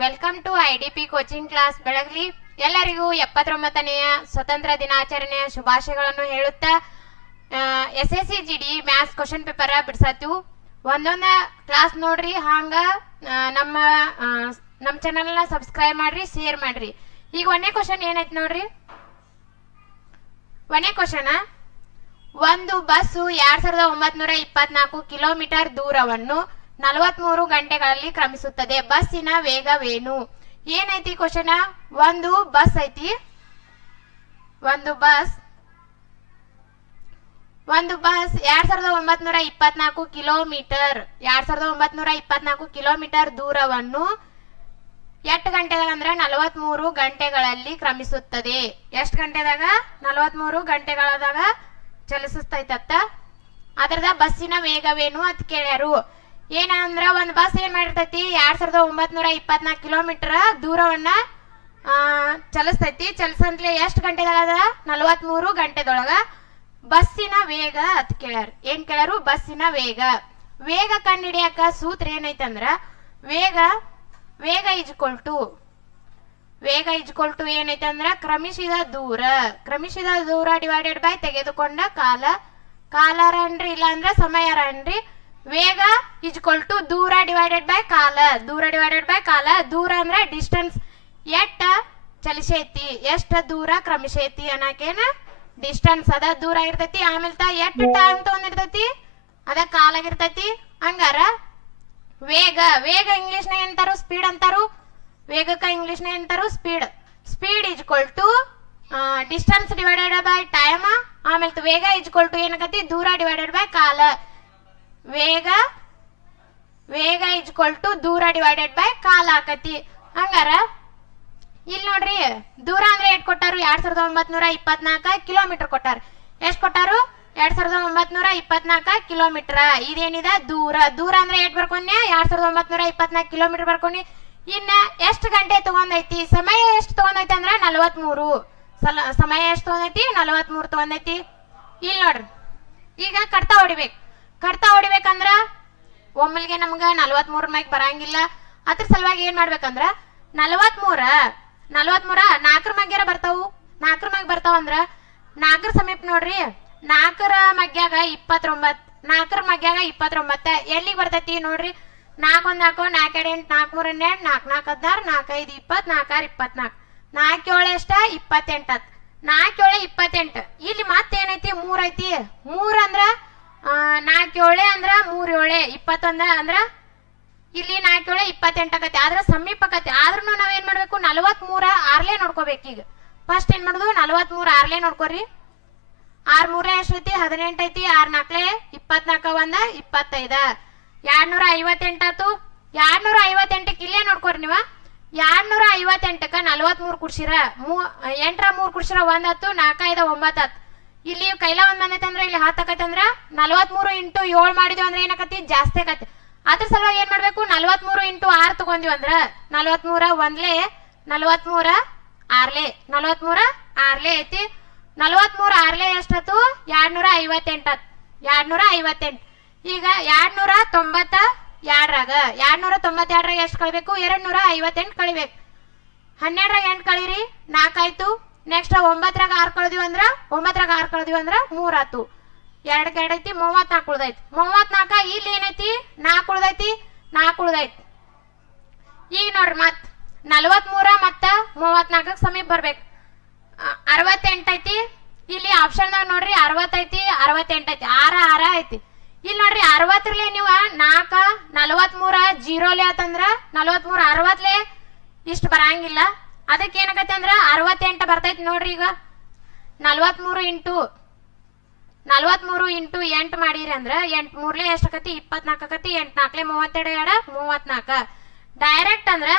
Welcome to IDP coaching class ಬೆಳಗ್ಲಿ. ಎಲ್ಲರಿಗೂ 79ನೆಯ ಸ್ವತಂತ್ರ ದಿನಾಚರಣೆಯ ಶುಭಾಶಯಗಳನ್ನು ಹೇಳುತ್ತಾ SSC GD maths question paper ಬಿಡ್ಸತ್ತು ಒಂದೊಂದ ಕ್ಲಾಸ್ ನೋಡ್ರಿ. ಹಂಗ ನಮ್ಮ ಚಾನಲ್ನ ಸಬ್ಸ್ಕ್ರೈಬ್ ಮಾಡ್ರಿ, ಶೇರ್ ಮಾಡ್ರಿ. ಈಗ ಒಂದೇ ಕ್ವಶನ್ ಏನೈತಿ ನೋಡ್ರಿ. ಒಂದೇ ಕ್ವಶನ್, ಒಂದು ಬಸ್ಸು 2924 ಕಿಲೋಮೀಟರ್ ದೂರವನ್ನು 43 ಗಂಟೆಗಳಲ್ಲಿ ಕ್ರಮಿಸುತ್ತದೆ. ಬಸ್ಸಿನ ವೇಗವೇನು? ಏನೈತಿ ಕ್ವಶನ್? ಒಂದು ಬಸ್ ಐತಿ, ಒಂದು ಬಸ್ 2924 ಕಿಲೋಮೀಟರ್ 2924 ಕಿಲೋಮೀಟರ್ ದೂರವನ್ನು ಎಷ್ಟು ಗಂಟೆದಾಗ ಅಂದ್ರೆ 43 ಗಂಟೆಗಳಲ್ಲಿ ಕ್ರಮಿಸುತ್ತದೆ. ಎಷ್ಟು ಗಂಟೆದಾಗ? 43 ಗಂಟೆಗಳದಾಗ ಚಲಿಸ್ತೈತತ್ತ. ಅದರದ ಬಸ್ಸಿನ ವೇಗವೇನು ಅಂತ ಕೇಳ್ಯಾರು. ಏನಂದ್ರ ಒಂದ್ ಬಸ್ ಏನ್ ಮಾಡಿರ್ತೈತಿ, 2924 ಕಿಲೋಮೀಟರ್ ದೂರವನ್ನ ಚಲಿಸ್ತೈತಿ. ಚಲಿಸಂತ್ಲೆ ಎಷ್ಟು ಗಂಟೆದಾಗ? 43 ಗಂಟೆದೊಳಗ. ಬಸ್ಸಿನ ವೇಗ ಅಂತ ಕೇಳ್ಯಾರ. ಏನ್ ಕೇಳ್ಯಾರು? ಬಸ್ಸಿನ ವೇಗ. ವೇಗ ಕಂಡಿಡಿಯಾಕ ಸೂತ್ರ ಏನೈತಂದ್ರ ವೇಗ ಇಜ್ಕೊಳ್ಟು ಏನೈತಂದ್ರ ಕ್ರಮಿಸಿದ ದೂರ ಡಿವೈಡೆಡ್ ಬೈ ತೆಗೆದುಕೊಂಡ ಕಾಲ ರನ್ರಿ, ಇಲ್ಲ ಅಂದ್ರ ಸಮಯ ರನ್ರಿ. ವೇಗ ಇಜ್ಕೊಳ್ಟು ದೂರ ಡಿವೈಡೆಡ್ ಬೈ ಕಾಲ. ದೂರ ಅಂದ್ರ ಡಿಸ್ಟೆನ್ಸ್, ಎಷ್ಟ ಚಲಿಸೈತಿ, ಎಷ್ಟ ದೂರ ಕ್ರಮಿಸೈತಿ ಅನ್ನಕೇನ ಡಿಸ್ಟೆನ್ಸ್ ಅದ ದೂರ ಇರ್ತೈತಿ. ಆಮೇಲೆ ಎಷ್ಟು ಟೈಮ್ ತಗೊಂಡಿರ್ತೈತಿ ಅದ ಕಾಲ ಆಗಿರ್ತೈತಿ. ಹಂಗಾರ ವೇಗ ಇಂಗ್ಲಿಷ್ ನ ಎಂತಾರು? ಸ್ಪೀಡ್ ಅಂತಾರು. ವೇಗಕ್ಕ ಇಂಗ್ಲಿಷ್ ನ ಎಂತಾರು? Speed is equal to distance divided by time. ಆಮೇಲೆ ವೇಗ ಇಜ್ಕೊಳ್ಟು ಏನಕತಿ? ದೂರ ಡಿವೈಡೆಡ್ ಬೈ ಕಾಲ. ವೇಗ ಇಜ್ಕೊಳ್ಟು ದೂರ ಡಿವೈಡೆಡ್ ಬೈ ಕಾಲ ಆಕತಿ. ಹಂಗಾರ ಇಲ್ಲಿ ನೋಡ್ರಿ, ದೂರ ಅಂದ್ರೆ ಎಷ್ಟು ಕೊಟ್ಟಾರು? 2924 ಕಿಲೋಮೀಟರ್ ಕೊಟ್ಟಾರ. ಎಷ್ಟು ಕೊಟ್ಟಾರು? 2924 ಕಿಲೋಮೀಟರ್. ಇದೇನಿದೆ? ದೂರ ಅಂದ್ರೆ ಎಷ್ಟು ಬರ್ಕೊಂಡೆ? 2924 ಕಿಲೋಮೀಟರ್ ಬರ್ಕೊಂಡಿ. ಇನ್ನ ಎಷ್ಟು ಗಂಟೆ ತಗೊಂಡೈತಿ? ಸಮಯ ಎಷ್ಟು ತಗೊಂಡೈತಿ ಅಂದ್ರ 43. ಸಮಯ ಎಷ್ಟು ತಗೊಂಡೈತಿ? 43 ತಗೊಂಡೈತಿ. ಇಲ್ಲಿ ನೋಡ್ರಿ, ಈಗ ಕಡ್ತಾ ಹೊಡಿಬೇಕಂದ್ರ ಒಮ್ಮಲ್ಗೆ ನಮ್ಗ 43 ಮ್ಯಾಗ ಬರಂಗಿಲ್ಲ. ಅದ್ರ ಸಲುವಾಗಿ ಏನ್ ಮಾಡ್ಬೇಕಂದ್ರ 44 4 ಮಗ್ಯಾರ ಬರ್ತಾವು. 4 ಮ್ಯಾಗ ಬರ್ತಾವ ಅಂದ್ರ 4 ಸಮೀಪ ನೋಡ್ರಿ. 4 ಮಗ್ಯಾಗ 29. 4 ಮಗ್ಯಾಗ 29 ಎಲ್ಲಿಗೆ ಬರ್ತೈತಿ ನೋಡ್ರಿ? 4 1 4 4 2 8 4 3 8 4 4 16 4 5 20 4 6 24 4 7 ಎಷ್ಟ? 28. 4 7 28. ಇಲ್ಲಿ ಮತ್ತೇನೈತಿ? 3 ಐತಿ. 3 ಅಂದ್ರ 4 7 ಅಂದ್ರ 3 7 21 ಅಂದ್ರ ಇಲ್ಲಿ 4 7 28 ಆಕತಿ. ಆದ್ರ ಸಮೀಪ ಆಕತಿ. ಆದ್ರೂ ನಾವೇನ್ ಮಾಡ್ಬೇಕು? 43 ಆರ್ಲೆ ನೋಡ್ಕೋಬೇಕು. ಈಗ ಫಸ್ಟ್ ಏನ್ ಮಾಡುದು? 43 ಆರ್ಲೆ ನೋಡ್ಕೋರಿ. 6 3 ಎಷ್ಟು ಐತಿ? 18 ಐತಿ. 6 4 24 1 25. 258 ಆತು. 258 ಇಲ್ಲೇ ನೋಡ್ಕೋರಿ ನೀವು. 258ಕ್ಕ 43 ಕುಡ್ಸಿರ 8 3 ಕುಡ್ಸಿರ 1 ಆತು. 4 5 9 ಆತು. ಇಲ್ಲಿ ಕೈಲ 1 ಬಂದೈತೆ ಅಂದ್ರೆ ಇಲ್ಲಿ 10 ಆಕತಿ. ಅಂದ್ರ 43 ಇಂಟು 7 ಮಾಡಿದ್ವಿ ಅಂದ್ರೆ ಏನಾಕತಿ? ಜಾಸ್ತಿ ಆಕತಿ. ಅದ್ರ ಸಲುವಾಗಿ ಏನ್ ಮಾಡ್ಬೇಕು? 43 ಇಂಟು 6 ತಗೊಂಡಿವಿ ಅಂದ್ರ 43 1 43 ಆರ್ಲೆ ಐತಿ. 43 ಆರ್ಲೆ ಎಷ್ಟತ್ತು? 258 ಆತು. 258. ಈಗ 292ರಾಗ 292ರಾಗ ಎಷ್ಟು ಕಳಿಬೇಕು? 258 ಕಳಿಬೇಕು. 12ರಾಗ 8 ಕಳೀರಿ, 4 ಆಯ್ತು. ನೆಕ್ಸ್ಟ್ 9ರಾಗ 6 ಕಳೆದಿವಿ ಅಂದ್ರ 3 ಆತು. 2 ಐತಿ, 34 ಉಳ್ದೈತಿ. 34 ಇಲ್ಲಿ ಏನೈತಿ? 4 ಉಳ್ದೈತಿ. ಈಗ ನೋಡ್ರಿ, ಮತ್ 43 ಮತ್ತ 34 ಸಮೀಪ ಬರ್ಬೇಕು. 68 ಐತಿ. ಇಲ್ಲಿ ಆಪ್ಷನ್ ನೋಡ್ರಿ, 60 ಐತಿ, 68 ಐತಿ, 6 ಐತಿ. ಇಲ್ಲಿ ನೋಡ್ರಿ 60ಲೆ ನೀವು 4 43 0 ಆತಂದ್ರ 43 60ಲೆ ಇಷ್ಟು ಬರಂಗಿಲ್ಲ. ಅದಕ್ಕೆ ಏನಾಗತ್ತೆ ಅಂದ್ರ 68 ಬರ್ತೈತಿ ನೋಡ್ರಿ. ಈಗ 43 ಇಂಟು 8 ಮಾಡಿರಿ ಅಂದ್ರ 8 3ಲೆ ಎಷ್ಟು ಆಕತಿ? 24 ಆಕತಿ. 8 4ಲೆ 32 34. ಡೈರೆಕ್ಟ್ ಅಂದ್ರ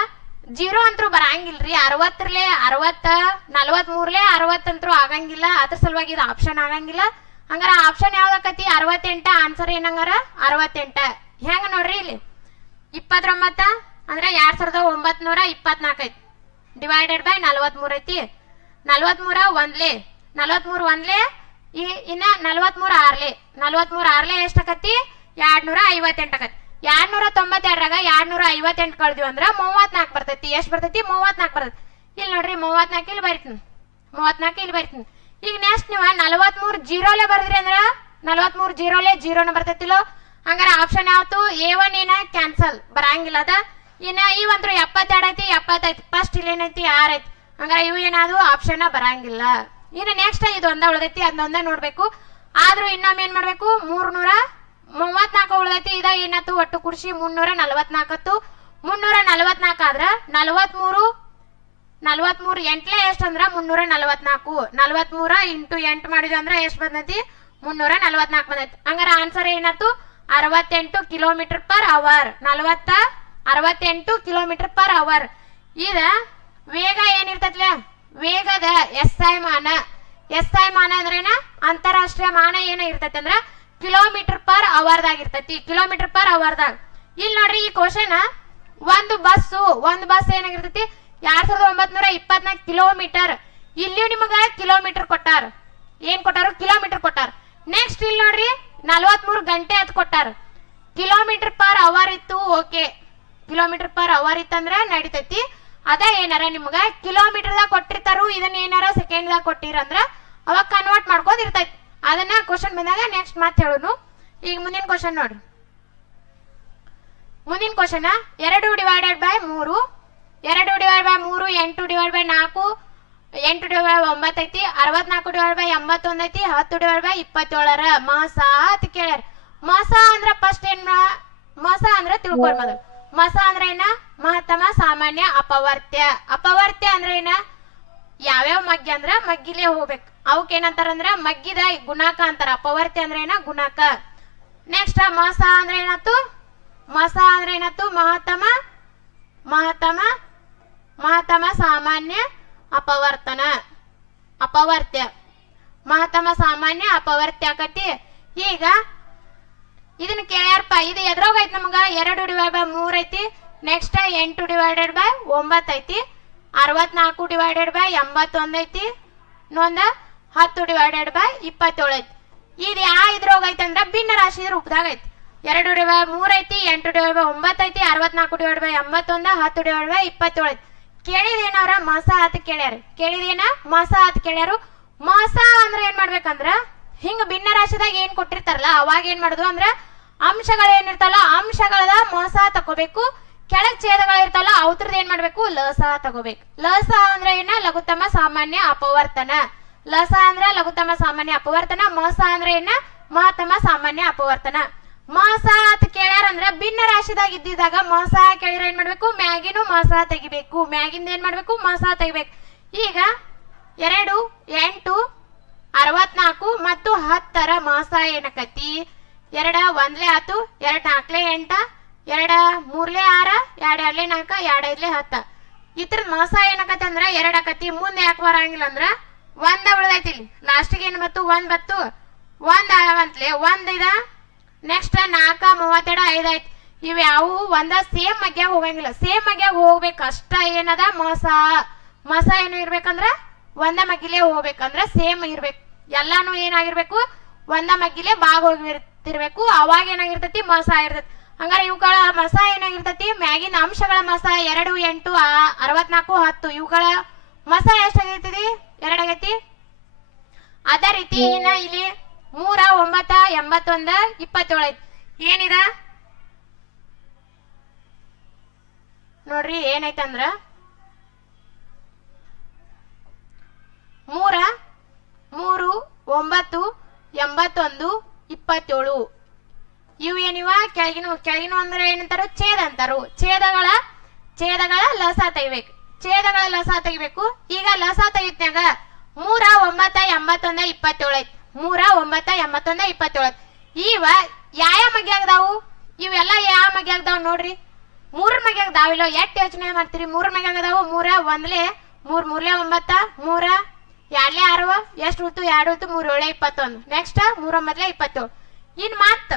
0 ಅಂತೂ ಬರಂಗಿಲ್ರಿ. 60ಲೆ 60 43ಲೆ 60 ಅಂತೂ ಆಗಂಗಿಲ್ಲ. ಅದ್ರ ಸಲುವಾಗಿ ಇದು ಆಪ್ಷನ್ ಆಗಂಗಿಲ್ಲ. ಹಂಗಾರ ಆಪ್ಷನ್ ಯಾವ್ದಾಕತಿ? 68. ಆನ್ಸರ್ ಏನಂಗಾರ 68. ಹೆಂಗ ನೋಡ್ರಿ, ಇಲ್ಲಿ 29 ಅಂದ್ರೆ 2924 ಐತಿ. ಡಿವೈಡೆಡ್ ಬೈ 43 ಐತಿ. 43 1ಲೆ ಇನ್ನ 43 ಆರ್ಲೆ ಎಷ್ಟಾಕತಿ? 258 ಆಕತಿ. 292ರಾಗ 258 ಕಳ್ದಿವಿ ಅಂದ್ರ 34 ಬರ್ತೈತಿ. ಎಷ್ಟ್ ಬರ್ತೈತಿ? 34 ಬರ್ತೈತಿ. ಇಲ್ಲಿ ನೋಡ್ರಿ 34 ಇಲ್ಲಿ ಬರಿತೀನಿ, 34 ಇಲ್ಲಿ ಬರಿತೀನಿ. ಈಗ ನೆಕ್ಸ್ಟ್ ನೀವು 43 ಜೀರೋಲೆ ಬರ್ದ್ರಿ ಅಂದ್ರ 43 ಜೀರೋಲೆ ಜೀರೋನ ಬರ್ತೈತಿಲೋ. ಹಂಗಾರ ಆಪ್ಷನ್ ಯಾವತ್ತು? A1 ಏನ ಕ್ಯಾನ್ಸಲ್ ಬರಂಗಿಲ್ಲ ಅದ. ಇನ್ನ ಇವಂತ್ರು 72 ಐತಿ, 70 ಐತಿ. ಫಸ್ಟ್ ಇಲ್ಲಿ ಏನೈತಿ? 6 ಐತಿ. ಹಂಗಾರ ಇವು ಏನಾದ್ರು ಆಪ್ಷನ್ ಬರಂಗಿಲ್ಲ. ಇನ್ನು ನೆಕ್ಸ್ಟ್ ಇದು ಒಂದ ಉಳ್ದೈತಿ, ಅದೊಂದ ನೋಡ್ಬೇಕು. ಆದ್ರೂ ಇನ್ನೊಮ್ಮೆ ಏನ್ ಮಾಡ್ಬೇಕು? 334 ಉಳ್ದೈತಿ. ಇದ ಏನಾಯ್ತು? ಒಟ್ಟು ಕುರ್ಸಿ 344. 344 ಆದ್ರ 43 ಎಂಟ್ಲೆ ಎಷ್ಟ್ ಅಂದ್ರ 344. 43 ಇಂಟು 8 ಮಾಡಿದ್ವಿ ಅಂದ್ರ ಎಷ್ಟ್ ಬಂದೈತಿ? 344 ಬಂದೈತಿ. ಹಂಗಾರ ಆನ್ಸರ್ ಏನಾಯ್ತು? 68 kilometre per hour. 68 kilometre per hour. ಇದ ವೇಗ ಏನಿರ್ತೈತ್ಲೆ? ವೇಗದ SI ಮಾನ. SI ಮಾನ ಅಂದ್ರೇನ? ಅಂತಾರಾಷ್ಟ್ರೀಯ ಮಾನ ಏನ ಇರ್ತೈತಿ ಅಂದ್ರ ಕಿಲೋಮೀಟರ್ ಪರ್ ಅವರ್ದಾಗ ಇರ್ತೈತಿ. ಕಿಲೋಮೀಟರ್ ಪರ್ ಅವರ್ದಾಗ. ಇಲ್ಲಿ ನೋಡ್ರಿ ಈ ಕ್ವಶನ್, ಒಂದು ಬಸ್ ಏನಾಗಿರ್ತೈತಿ? 2924 ಕಿಲೋಮೀಟರ್. ಇಲ್ಲಿಯೂ ನಿಮಗ ಕಿಲೋಮೀಟರ್ ಕೊಟ್ಟಾರ. ಏನ್ ಕೊಟ್ಟಾರು? ಕಿಲೋಮೀಟರ್ ಕೊಟ್ಟಾರ. ನೆಕ್ಸ್ಟ್ ಇಲ್ಲಿ ನೋಡ್ರಿ 43 ಗಂಟೆ ಅದ್ ಕೊಟ್ಟಾರ. ಕಿಲೋಮೀಟರ್ ಪರ್ ಅವರ್ ಇತ್ತು, ಓಕೆ. ಕಿಲೋಮೀಟರ್ ಪರ್ ಅವರ್ ಇತ್ತಂದ್ರ ನಡಿತೈತಿ. ಅದ ಏನಾರ ನಿಮ್ಗ ಕಿಲೋಮೀಟರ್ ದಾಗ ಕೊಟ್ಟಿರ್ತಾರು, ಇದನ್ನ ಏನಾರ ಸೆಕೆಂಡ್ ದಾಗ ಕೊಟ್ಟಿರಂದ್ರ ಅವಾಗ ಕನ್ವರ್ಟ್ ಮಾಡ್ಕೋದ್ ಇರ್ತೈತಿ. ಅದನ್ನ ಕ್ವಶನ್ ಬಂದಾಗ ನೆಕ್ಸ್ಟ್ ಮಾತು ಹೇಳುನು. ಈಗ ಮುಂದಿನ ಕ್ವಶನ್ ನೋಡ್ರಿ. ಮುಂದಿನ question 2 divided by 3. 2 divide by 3 8 divide by 4 8 divide by 9 ಐತಿ. 64 ಡಿವೈಡ್ ಬೈ 81 ಐತಿ. 10 ಡಿವೈಡ್ ಬೈ 27 ಮಸ ಅಂತ ಕೇಳ್ಯಾರ. ಮಸ ಅಂದ್ರ ಫಸ್ಟ್ ಏನ್? ಮಸ ಅಂದ್ರ ತಿಳ್ಕೊಳ್ ಮೊದಲು. ಮಸ ಅಂದ್ರ ಏನ? ಮಹತ್ತಮ ಸಾಮಾನ್ಯ ಅಪವರ್ತ್ಯ. ಅಪವರ್ತ್ಯ ಅಂದ್ರ ಏನ? ಯಾವ್ಯಾವ ಮಗ್ಗಿ ಅಂದ್ರ ಮಗ್ಗಿಲೇ ಹೋಗ್ಬೇಕು. ಅವಕ್ ಏನಂತಾರಂದ್ರ ಮಗ್ಗಿದ ಗುಣಾಕ ಅಂತಾರ. ಅಪವರ್ತ್ಯ ಅಂದ್ರ ಏನ? ಗುಣಾಕ. ನೆಕ್ಸ್ಟ್ ಮಸ ಅಂದ್ರ ಏನಾಯ್ತು? ಮಸ ಅಂದ್ರ ಏನಾಯ್ತು? ಮಹತ್ತಮ ಸಾಮಾನ್ಯ ಅಪವರ್ತನ. ಅಪವರ್ತ್ಯ ಮಹತ್ತಮ ಸಾಮಾನ್ಯ ಅಪವರ್ತ್ಯ ಆಕತಿ. ಈಗ ಇದನ್ನ ಕೇಳ್ಯಾರಪ್ಪ. ಇದು ಎದ್ರೋಗೈತಿ ನಮಗ? 2 ಡಿವೈಡ್ ಬೈ 3 ಐತಿ. ನೆಕ್ಸ್ಟ್ 8 ಡಿವೈಡೆಡ್ ಬೈ 9 ಐತಿ. 64 ಡಿವೈಡೆಡ್ ಬೈ 81 ಐತಿ. ಇನ್ನೊಂದ 10 ಡಿವೈಡೆಡ್ ಬೈ 27 ಐತಿ. ಇದು ಇದ್ರೋಗ ಐತಿ ಅಂದ್ರ ಭಿನ್ನ ರಾಶಿ ರೂಪದಾಗ ಐತಿ. 2 ಡಿವೈಡ್ ಬೈ 3 ಐತಿ. 8 ಡಿವೈಡ್ ಬೈ 9 ಐತಿ. 64 ಡಿವೈಡ್ ಬೈ 81. 10 ಡಿವೈಡ್ ಬೈ 27 ಐತಿ. ಕೇಳಿದೇನವ್ರ? ಮಸ ಅಂತ ಕೇಳ್ಯಾರ. ಕೇಳಿದೇನ? ಮಸ ಅಂತ ಕೇಳ್ಯಾರು. ಮಸ ಅಂದ್ರ ಏನ್ ಮಾಡ್ಬೇಕಂದ್ರ ಹಿಂಗ ಭಿನ್ನ ರಾಶಿದಾಗ ಏನ್ ಕೊಟ್ಟಿರ್ತಾರಲ್ಲ ಅವಾಗ ಏನ್ ಮಾಡುದು ಅಂದ್ರ ಅಂಶಗಳು ಏನಿರ್ತಾವಲ್ಲ ಅಂಶಗಳದ ಮಸ ತಗೋಬೇಕು. ಕೆಳಗ್ ಛೇದಗಳು ಇರ್ತಾವಲ್ಲ ಅವ್ರದ್ದು ಏನ್ ಮಾಡ್ಬೇಕು? ಲಸ ತಗೋಬೇಕು. ಲಸ ಅಂದ್ರ ಏನ? ಲಘುತ್ತಮ ಸಾಮಾನ್ಯ ಅಪವರ್ತನ. ಲಸ ಅಂದ್ರ ಲಘುತ್ತಮ ಸಾಮಾನ್ಯ ಅಪವರ್ತನ. ಮಸ ಅಂದ್ರ ಏನ? ಮಹತ್ತಮ ಸಾಮಾನ್ಯ ಅಪವರ್ತನ. ಮಸ ಅಂತ ಕೇಳ್ಯಾರ ಅಂದ್ರ ಭಿನ್ನ ರಾಶಿದಾಗ ಇದ್ದಿದಾಗ ಮಸ ಕೇಳಿರ ಏನ್ ಮಾಡ್ಬೇಕು? ಮ್ಯಾಗಿನು ಮಸ ತೆಗಿಬೇಕು. ಮ್ಯಾಗಿಂದ ಏನ್ ಮಾಡ್ಬೇಕು? ಮಸ ತೆಗಿಬೇಕು. ಈಗ 2 8 64 ಮತ್ತು 10ರ ಮಸ ಏನಕತಿ? 2 1 ಆತು. 2 4 8 2 3 6 2 2 4 2 5 10. ಇದ್ರದ್ ಮಸ ಏನಕತಿ ಅಂದ್ರ 2 ಆಕತಿ. ಮುಂದೆ ಯಾಕೆ ಬರಂಗಿಲ್ಲ ಅಂದ್ರ 1 ಉಳ್ದೈತಿ. ಇಲ್ಲಿ ಲಾಸ್ಟಿಗೆ ಏನ್ ಬತ್ತು? 1 ಬತ್ತು. 1 ಆಗಂತ್ಲೆ 1 ಇದ. ನೆಕ್ಸ್ಟ್ 4 32 5 ಐತಿ. ಇವ್ ಯಾವ ಒಂದ ಸೇಮ್ ಮಗ್ಯಾಗ ಹೋಗಂಗಿಲ್ಲ. ಸೇಮ್ ಮಗ್ಯಾಗ ಹೋಗ್ಬೇಕು ಅಷ್ಟ. ಏನದ? ಮಸ. ಮಸ ಏನು ಇರ್ಬೇಕಂದ್ರ ಒಂದ ಮಗ್ಗಿಲೆ ಹೋಗ್ಬೇಕಂದ್ರ ಸೇಮ್ ಇರ್ಬೇಕು. ಎಲ್ಲಾನು ಏನಾಗಿರ್ಬೇಕು? ಒಂದ ಮಗ್ಗಿಲೆ ಬಾಗ್ ಹೋಗಿರ್ತಿರ್ಬೇಕು. ಅವಾಗ ಏನಾಗಿರ್ತೈತಿ? ಮಸ ಇರ್ತೈತಿ. ಹಂಗಾರ ಇವುಗಳ ಮಸ ಏನಾಗಿರ್ತೈತಿ? ಮ್ಯಾಗಿನ ಅಂಶಗಳ ಮಸ 2 8 64 10 ಇವುಗಳ ಮಸ ಎಷ್ಟಾಗೈತಿ? 2 ಆಗೈತಿ. ಅದೇ ರೀತಿ ಇನ್ನ ಇಲ್ಲಿ 3 9 81 27 ಐತಿ. ಏನಿದ ನೋಡ್ರಿ ಏನೈತಂದ್ರ 3 3 9 81 27 ಇವು ಏನಿವ? ಕೆಳಗಿನ ಅಂದ್ರೆ ಏನಂತಾರು? ಛೇದ ಅಂತಾರು. ಛೇದಗಳ ಲಸ ತೆಗಿಬೇಕು. ಛೇದಗಳ ಲಸ ತೆಗಿಬೇಕು. ಈಗ ಲಸ ತೆಗಿತ್ನಾಗ 3 9 81 27 ಐತಿ. 3 9 81 27 ಇವ ಯಾವ ಮಗ್ಯಾಗದಾವು? ಇವೆಲ್ಲ ಯಾವ ಮಗ್ಯಾಗದಾವ್ ನೋಡ್ರಿ? 3 ಮಗ್ಯಾಗದಾವ್. ಇಲ್ಲೋ ಎಷ್ಟ್ ಯೋಚನೆ ಮಾಡ್ತೀರಿ? 3 ಮಗ್ಯಾಗದಾವು. 3 1 3 3 9 3 2 6 ಎಷ್ಟು ಉಳ್ತು? 2 ಉಳ್ತು. 3 7 21. ನೆಕ್ಸ್ಟ್ 3 9 27. ಇನ್ ಮತ್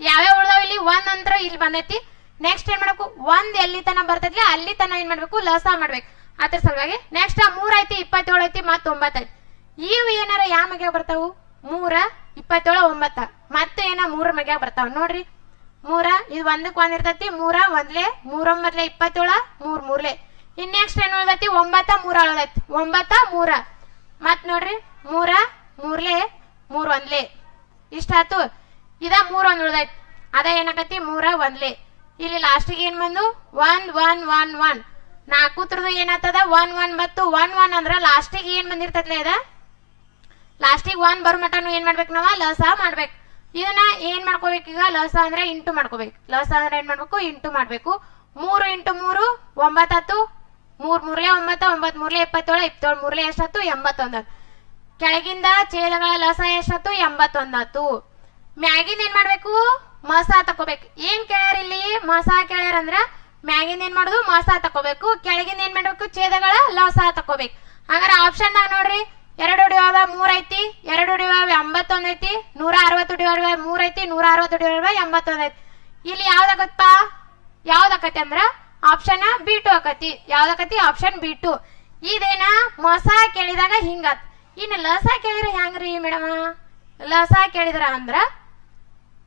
ಯಾವ್ಯಾವ ಉಳ್ದಾವ? ಇಲ್ಲಿ 1 ಅಂದ್ರ ಇಲ್ಲಿ ಬಂದೈತಿ. ನೆಕ್ಸ್ಟ್ ಏನ್ ಮಾಡ್ಬೇಕು? 1 ಎಲ್ಲಿ ತನ ಬರ್ತೈತಿ ಅಲ್ಲಿ ತನ ಏನ್ ಮಾಡ್ಬೇಕು? ಲಸ ಮಾಡ್ಬೇಕು. ಅದ್ರ ಸಲುವಾಗಿ ನೆಕ್ಸ್ಟ್ 3 ಐತಿ 27 ಐತಿ ಮತ್ 9 ಐತಿ. ಇವು ಏನಾರ ಯಾವ ಮಗ್ಯಾಗ ಬರ್ತಾವು? 3 27 9 ಮತ್ತೆ ಏನ 3 ಮಗ್ಯಾಗ ಬರ್ತಾವ ನೋಡ್ರಿ. ಮೂರ ಇದು ಒಂದಕ್ಕೆ ಒಂದ್ ಇರ್ತೈತಿ ಮೂರ ಒಂದ್ಲೆ ಮೂರೊಂಬತ್ಲೆ 27 ಮೂರ್ ಮೂರ್ಲೆ ಇನ್ ನೆಕ್ಸ್ಟ್ ಏನ್ ಉಳ್ದೈತಿ 9 ಮೂರ ಉಳ್ದೈತಿ 9 ಮೂರ ಮತ್ ನೋಡ್ರಿ ಮೂರ ಮೂರ್ಲೆ ಮೂರ್ ಒಂದ್ಲೆ ಇಷ್ಟಾತು ಇದ ಮೂರ್ ಒಂದ್ ಉಳ್ದೈತಿ ಅದ ಏನಾಕತಿ ಮೂರ ಒಂದ್ಲೆ ಇಲ್ಲಿ ಲಾಸ್ಟಿಗೆ ಏನ್ ಬಂದು 1 1 1 1 ನಾಲ್ಕು ತರದ ಏನಾಗ್ತದ 1 1 ಮತ್ತು 1 1 ಅಂದ್ರ ಲಾಸ್ಟಿಗೆ ಏನ್ ಬಂದಿರ್ತೈತ್ಲೆ ಇದ ಲಾಸ್ಟಿಗೆ 1 ಬರೋ ಮಟನು ಏನ್ ಮಾಡ್ಬೇಕು ನಾವ ಲಸ ಮಾಡ್ಬೇಕು ಇದನ್ನ ಏನ್ ಮಾಡ್ಕೋಬೇಕು ಈಗ ಲಸ ಅಂದ್ರೆ ಇಂಟು ಮಾಡ್ಕೋಬೇಕು ಲಸ ಅಂದ್ರೆ ಏನ್ ಮಾಡ್ಬೇಕು ಇಂಟು ಮಾಡ್ಬೇಕು 3 ಇಂಟು 3 9 ಮೂರ್ ಮೂರ್ಲೆ 9 9 ಮೂರ್ಲೆ 27 27 ಮೂರ್ಲೆ ಎಷ್ಟಾತು 81 ಕೆಳಗಿಂದ ಛೇದಗಳ ಲಸ ಎಷ್ಟಾತು 81 ಮ್ಯಾಗಿಂದ ಏನ್ ಮಾಡ್ಬೇಕು ಮಸ ತಕೋಬೇಕು ಏನ್ ಕೇಳ್ಯಾರ ಇಲ್ಲಿ ಮಸ ಕೇಳ್ಯಾರ ಅಂದ್ರ ಮ್ಯಾಗಿಂದ ಏನ್ ಮಾಡುದು ಮಸ ತಕೋಬೇಕು ಕೆಳಗಿಂದ ಏನ್ ಮಾಡ್ಬೇಕು ಛೇದಗಳ ಲಸ ತಕೋಬೇಕು ಹಾಗಾದ್ರೆ ಆಪ್ಷನ್ ನಾಗ ನೋಡ್ರಿ 2 ಡಿವೈಡ್ 3 ಐತಿ 2 ಡಿವೈಡ್ 81 ಐತಿ 160 ಡಿವೈಡ್ 3 ಐತಿ 160 ಡಿವೈಡ್ 81 ಐತಿ ಇಲ್ಲಿ ಯಾವ್ದಾಕತಿ ಅಂದ್ರ ಆಪ್ಷನ್ B2 ಆಕತಿ ಯಾವ್ದಾಕತಿ ಆಪ್ಷನ್ B2 ಇದೇನ ಮಸ ಕೇಳಿದಾಗ ಹಿಂಗಾತ್ ಇನ್ನು ಲಸ ಕೇಳಿದ್ರೆ ಹೆಂಗ್ರಿ ಮೇಡಮ್ ಲಸ ಕೇಳಿದ್ರ ಅಂದ್ರ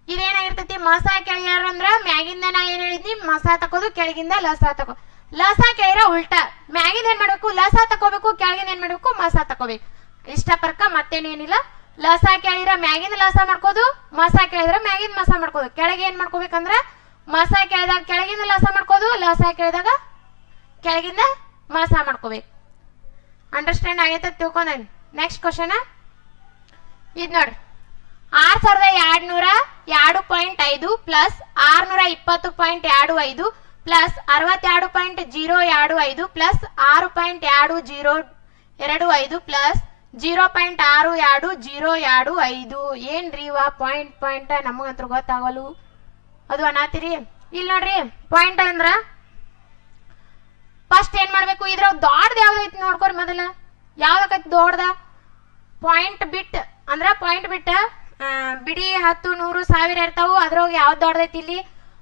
ಇದೇನಾಗಿರ್ತೈತಿ ಮಸ ಕೇಳಿದಾರ ಅಂದ್ರ ಮ್ಯಾಗಿಂದ ನಾ ಏನ್ ಹೇಳಿದ್ನಿ ಮಸ ತಕೋದು ಕೆಳಗಿಂದ ಲಸ ತಕೋ ಲಸ ಕೇಳಿರ ಉಲ್ಟಾ ಮ್ಯಾಗಿಂದ ಏನ್ ಮಾಡ್ಬೇಕು ಲಸ ತಕೋಬೇಕು ಕೆಳಗಿಂದ ಏನ್ ಮಾಡ್ಬೇಕು ಮಸ ತಕೋಬೇಕು ಇಷ್ಟ ಪರ್ಕ ಮತ್ತೇನೇನಿಲ್ಲ ಲಸ ಕೇಳಿದ್ರ ಮ್ಯಾಗಿಂದ ಲಸ ಮಾಡ್ಕೋದು ಮಸ ಕೇಳಿದ್ರ ಮ್ಯಾಗಿಂದ ಮಸ ಮಾಡ್ಕೋದು ಕೆಳಗೆ ಏನ್ ಮಾಡ್ಕೋಬೇಕಂದ್ರ ಮಸ ಕೇಳಿದಾಗ ಕೆಳಗಿಂದ ಲಸ ಮಾಡ್ಕೋದು ಲಸ ಕೇಳಿದಾಗ ಕೆಳಗಿಂದ ಮಸ ಮಾಡ್ಕೋಬೇಕು ಅಂಡರ್ಸ್ಟ್ಯಾಂಡ್ ಆಗೈತೆ ತಿಳ್ಕೊಂಡೇನಿ ನೆಕ್ಸ್ಟ್ ಕ್ವಶನ್ ಇದ್ ನೋಡ್ರಿ 6202.5 ಪ್ಲಸ್ 620.25 ಪ್ಲಸ್ 62.025 ಪ್ಲಸ್ 6.2025 ಪ್ಲಸ್ 0.620225 ಏನ್ರಿ ಇವ ಪಾಯಿಂಟ್ ನಮಗಂತ್ರ ಗೊತ್ತಾಗಲು ಅದು ಅನಾತಿರಿ ಇಲ್ಲಿ ನೋಡ್ರಿ ಪಾಯಿಂಟ್ ಅಂದ್ರ ಫಸ್ಟ್ ಏನ್ ಮಾಡ್ಬೇಕು ಇದ್ರ ದೊಡ್ಡದ ಯಾವ್ದೈತಿ ನೋಡ್ಕೊರಿ ಮೊದಲ ಯಾವ್ದಕ್ಕೈತಿ ದೊಡ್ಡದ ಪಾಯಿಂಟ್ ಬಿಟ್ ಅಂದ್ರ ಪಾಯಿಂಟ್ ಬಿಟ್ಟ ಬಿಡಿ 10 100 1000 ಇರ್ತಾವು ಅದ್ರೊಳಗೆ ಯಾವ್ದು ದೊಡ್ಡದೈತಿ ಇಲ್ಲಿ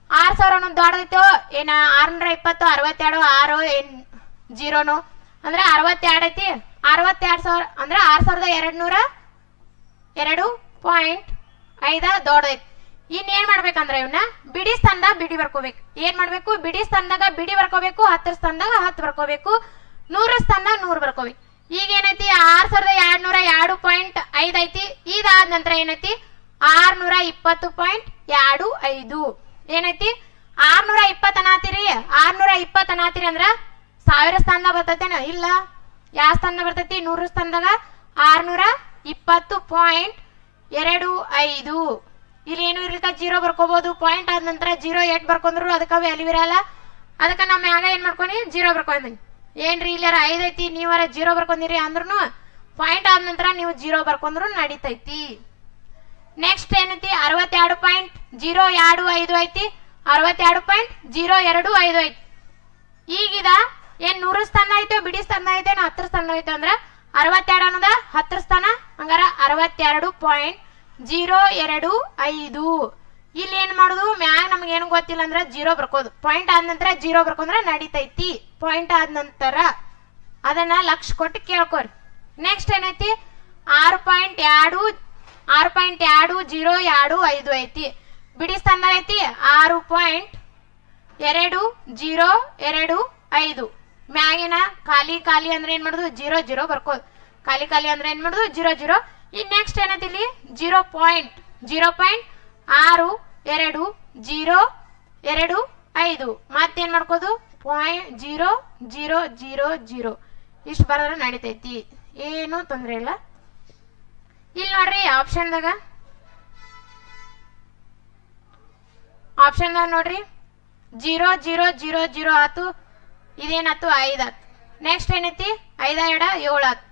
6000 ಅನ್ನೋದು ದೊಡ್ಡದೈತೋ ಏನ 620 62 6 ಏನ್ 0 ಅಂದ್ರೆ 62 ಐತಿ 62000 ಅಂದ್ರೆ 6202.5 ದೊಡ್ಡದೈತಿ ಇನ್ ಏನ್ ಮಾಡ್ಬೇಕಂದ್ರ ಇವನ್ನ ಬಿಡಿ ಸ್ಥಾನದಾಗ ಬಿಡಿ ಬರ್ಕೋಬೇಕು ಏನ್ ಮಾಡ್ಬೇಕು ಬಿಡಿ ಸ್ಥಾನದಾಗ ಬಿಡಿ ಬರ್ಕೋಬೇಕು 10 ಸ್ಥಾನದಾಗ 10 ಬರ್ಕೋಬೇಕು 100 ಸ್ಥಾನದಾಗ 100 ಬರ್ಕೋಬೇಕು ಈಗ ಏನೈತಿ 6202.5 ಐತಿ ಇದಾದ ನಂತರ ಏನೈತಿ 620.25 ಏನೈತಿ 620 ಅನಾತಿರಿ 620 ಅನಾತಿರಿ ಅಂದ್ರ 1000 ಸ್ಥಾನದಾಗ ಬರ್ತೈತೇನ ಇಲ್ಲ ಯಾವ ಸ್ಥಾನದಾಗ ಬರ್ತೈತಿ 100 ಸ್ಥಾನದಾಗ 620.25 ಇಲ್ಲಿ ಏನು ಇರ್ಲಿಕ್ಕ 0 ಬರ್ಕೋಬಹುದು ಪಾಯಿಂಟ್ ಆದ ನಂತರ 0 8 ಬರ್ಕೊಂಡ್ರು ಅದಕ್ಕ ವ್ಯಾಲ್ಯೂ ಇರಲ್ಲ ಅದಕ್ಕ ನಮ್ಮ ಮ್ಯಾಗ ಏನ್ ಮಾಡ್ಕೊನಿ 0 ಬರ್ಕೊಂಡಿ ಏನ್ರಿ ಇಲ್ಲಾರ 5 ಐತಿ ನೀವಾರ 0 ಬರ್ಕೊಂಡಿರಿ ಅಂದ್ರೂ ಪಾಯಿಂಟ್ ಆದ ನಂತರ ನೀವು 0 ಬರ್ಕೊಂಡ್ರು ನಡೀತೈತಿ ನೆಕ್ಸ್ಟ್ ಏನೈತಿ 62.025 ಐತಿ 62.025 ಐತಿ ಈಗಿದ ಏನ್ 100 ಸ್ಥಾನ ಐತೋ ಬಿಡಿ ಸ್ಥಾನ ಐತೆ 10 ಸ್ಥಾನ ಐತೆ ಅಂದ್ರ 62 ಅನ್ನೋದ 10 ಸ್ಥಾನ ಹಂಗಾರ 62.025 ಇಲ್ಲಿ ಏನ್ ಮಾಡುದು ಮ್ಯಾಗ ನಮ್ಗೆ ಏನು ಗೊತ್ತಿಲ್ಲ ಅಂದ್ರ 0 ಬರ್ಕೋದು ಪಾಯಿಂಟ್ ಆದ ನಂತರ 0 ಬರ್ಕೊಂಡ್ರ ನಡೀತೈತಿ ಪಾಯಿಂಟ್ ಆದ ನಂತರ ಅದನ್ನ ಲಕ್ಷ ಕೊಟ್ಟು ಕೇಳ್ಕೊರಿ ನೆಕ್ಸ್ಟ್ ಏನೈತಿ 6.2025 ಐತಿ ಬಿಡಿ ಸ್ಥಾನ ಐತಿ 6.2025 ಮ್ಯಾಗಿನ ಖಾಲಿ ಅಂದ್ರೆ ಏನ್ ಮಾಡುದು 0 0 ಬರ್ಕೋದು ಖಾಲಿ ಅಂದ್ರೆ ಏನ್ ಮಾಡುದು 0 0 ಇನ್ ನೆಕ್ಸ್ಟ್ ಏನೈತಿ ಇಲ್ಲಿ 0.0.620225 ಮತ್ತೇನ್ ಮಾಡ್ಕೋದು 0.0000 ಇಷ್ಟು ಬರೋದ್ರ ನಡೀತೈತಿ ಏನು ತೊಂದ್ರೆ ಇಲ್ಲ ಇಲ್ಲಿ ನೋಡ್ರಿ ಆಪ್ಷನ್ದಾಗ ನೋಡ್ರಿ 0000 ಆತು ಇದೇನಾತು 5 ಆತು ನೆಕ್ಸ್ಟ್ ಏನೈತಿ 5 2 7 ಆತು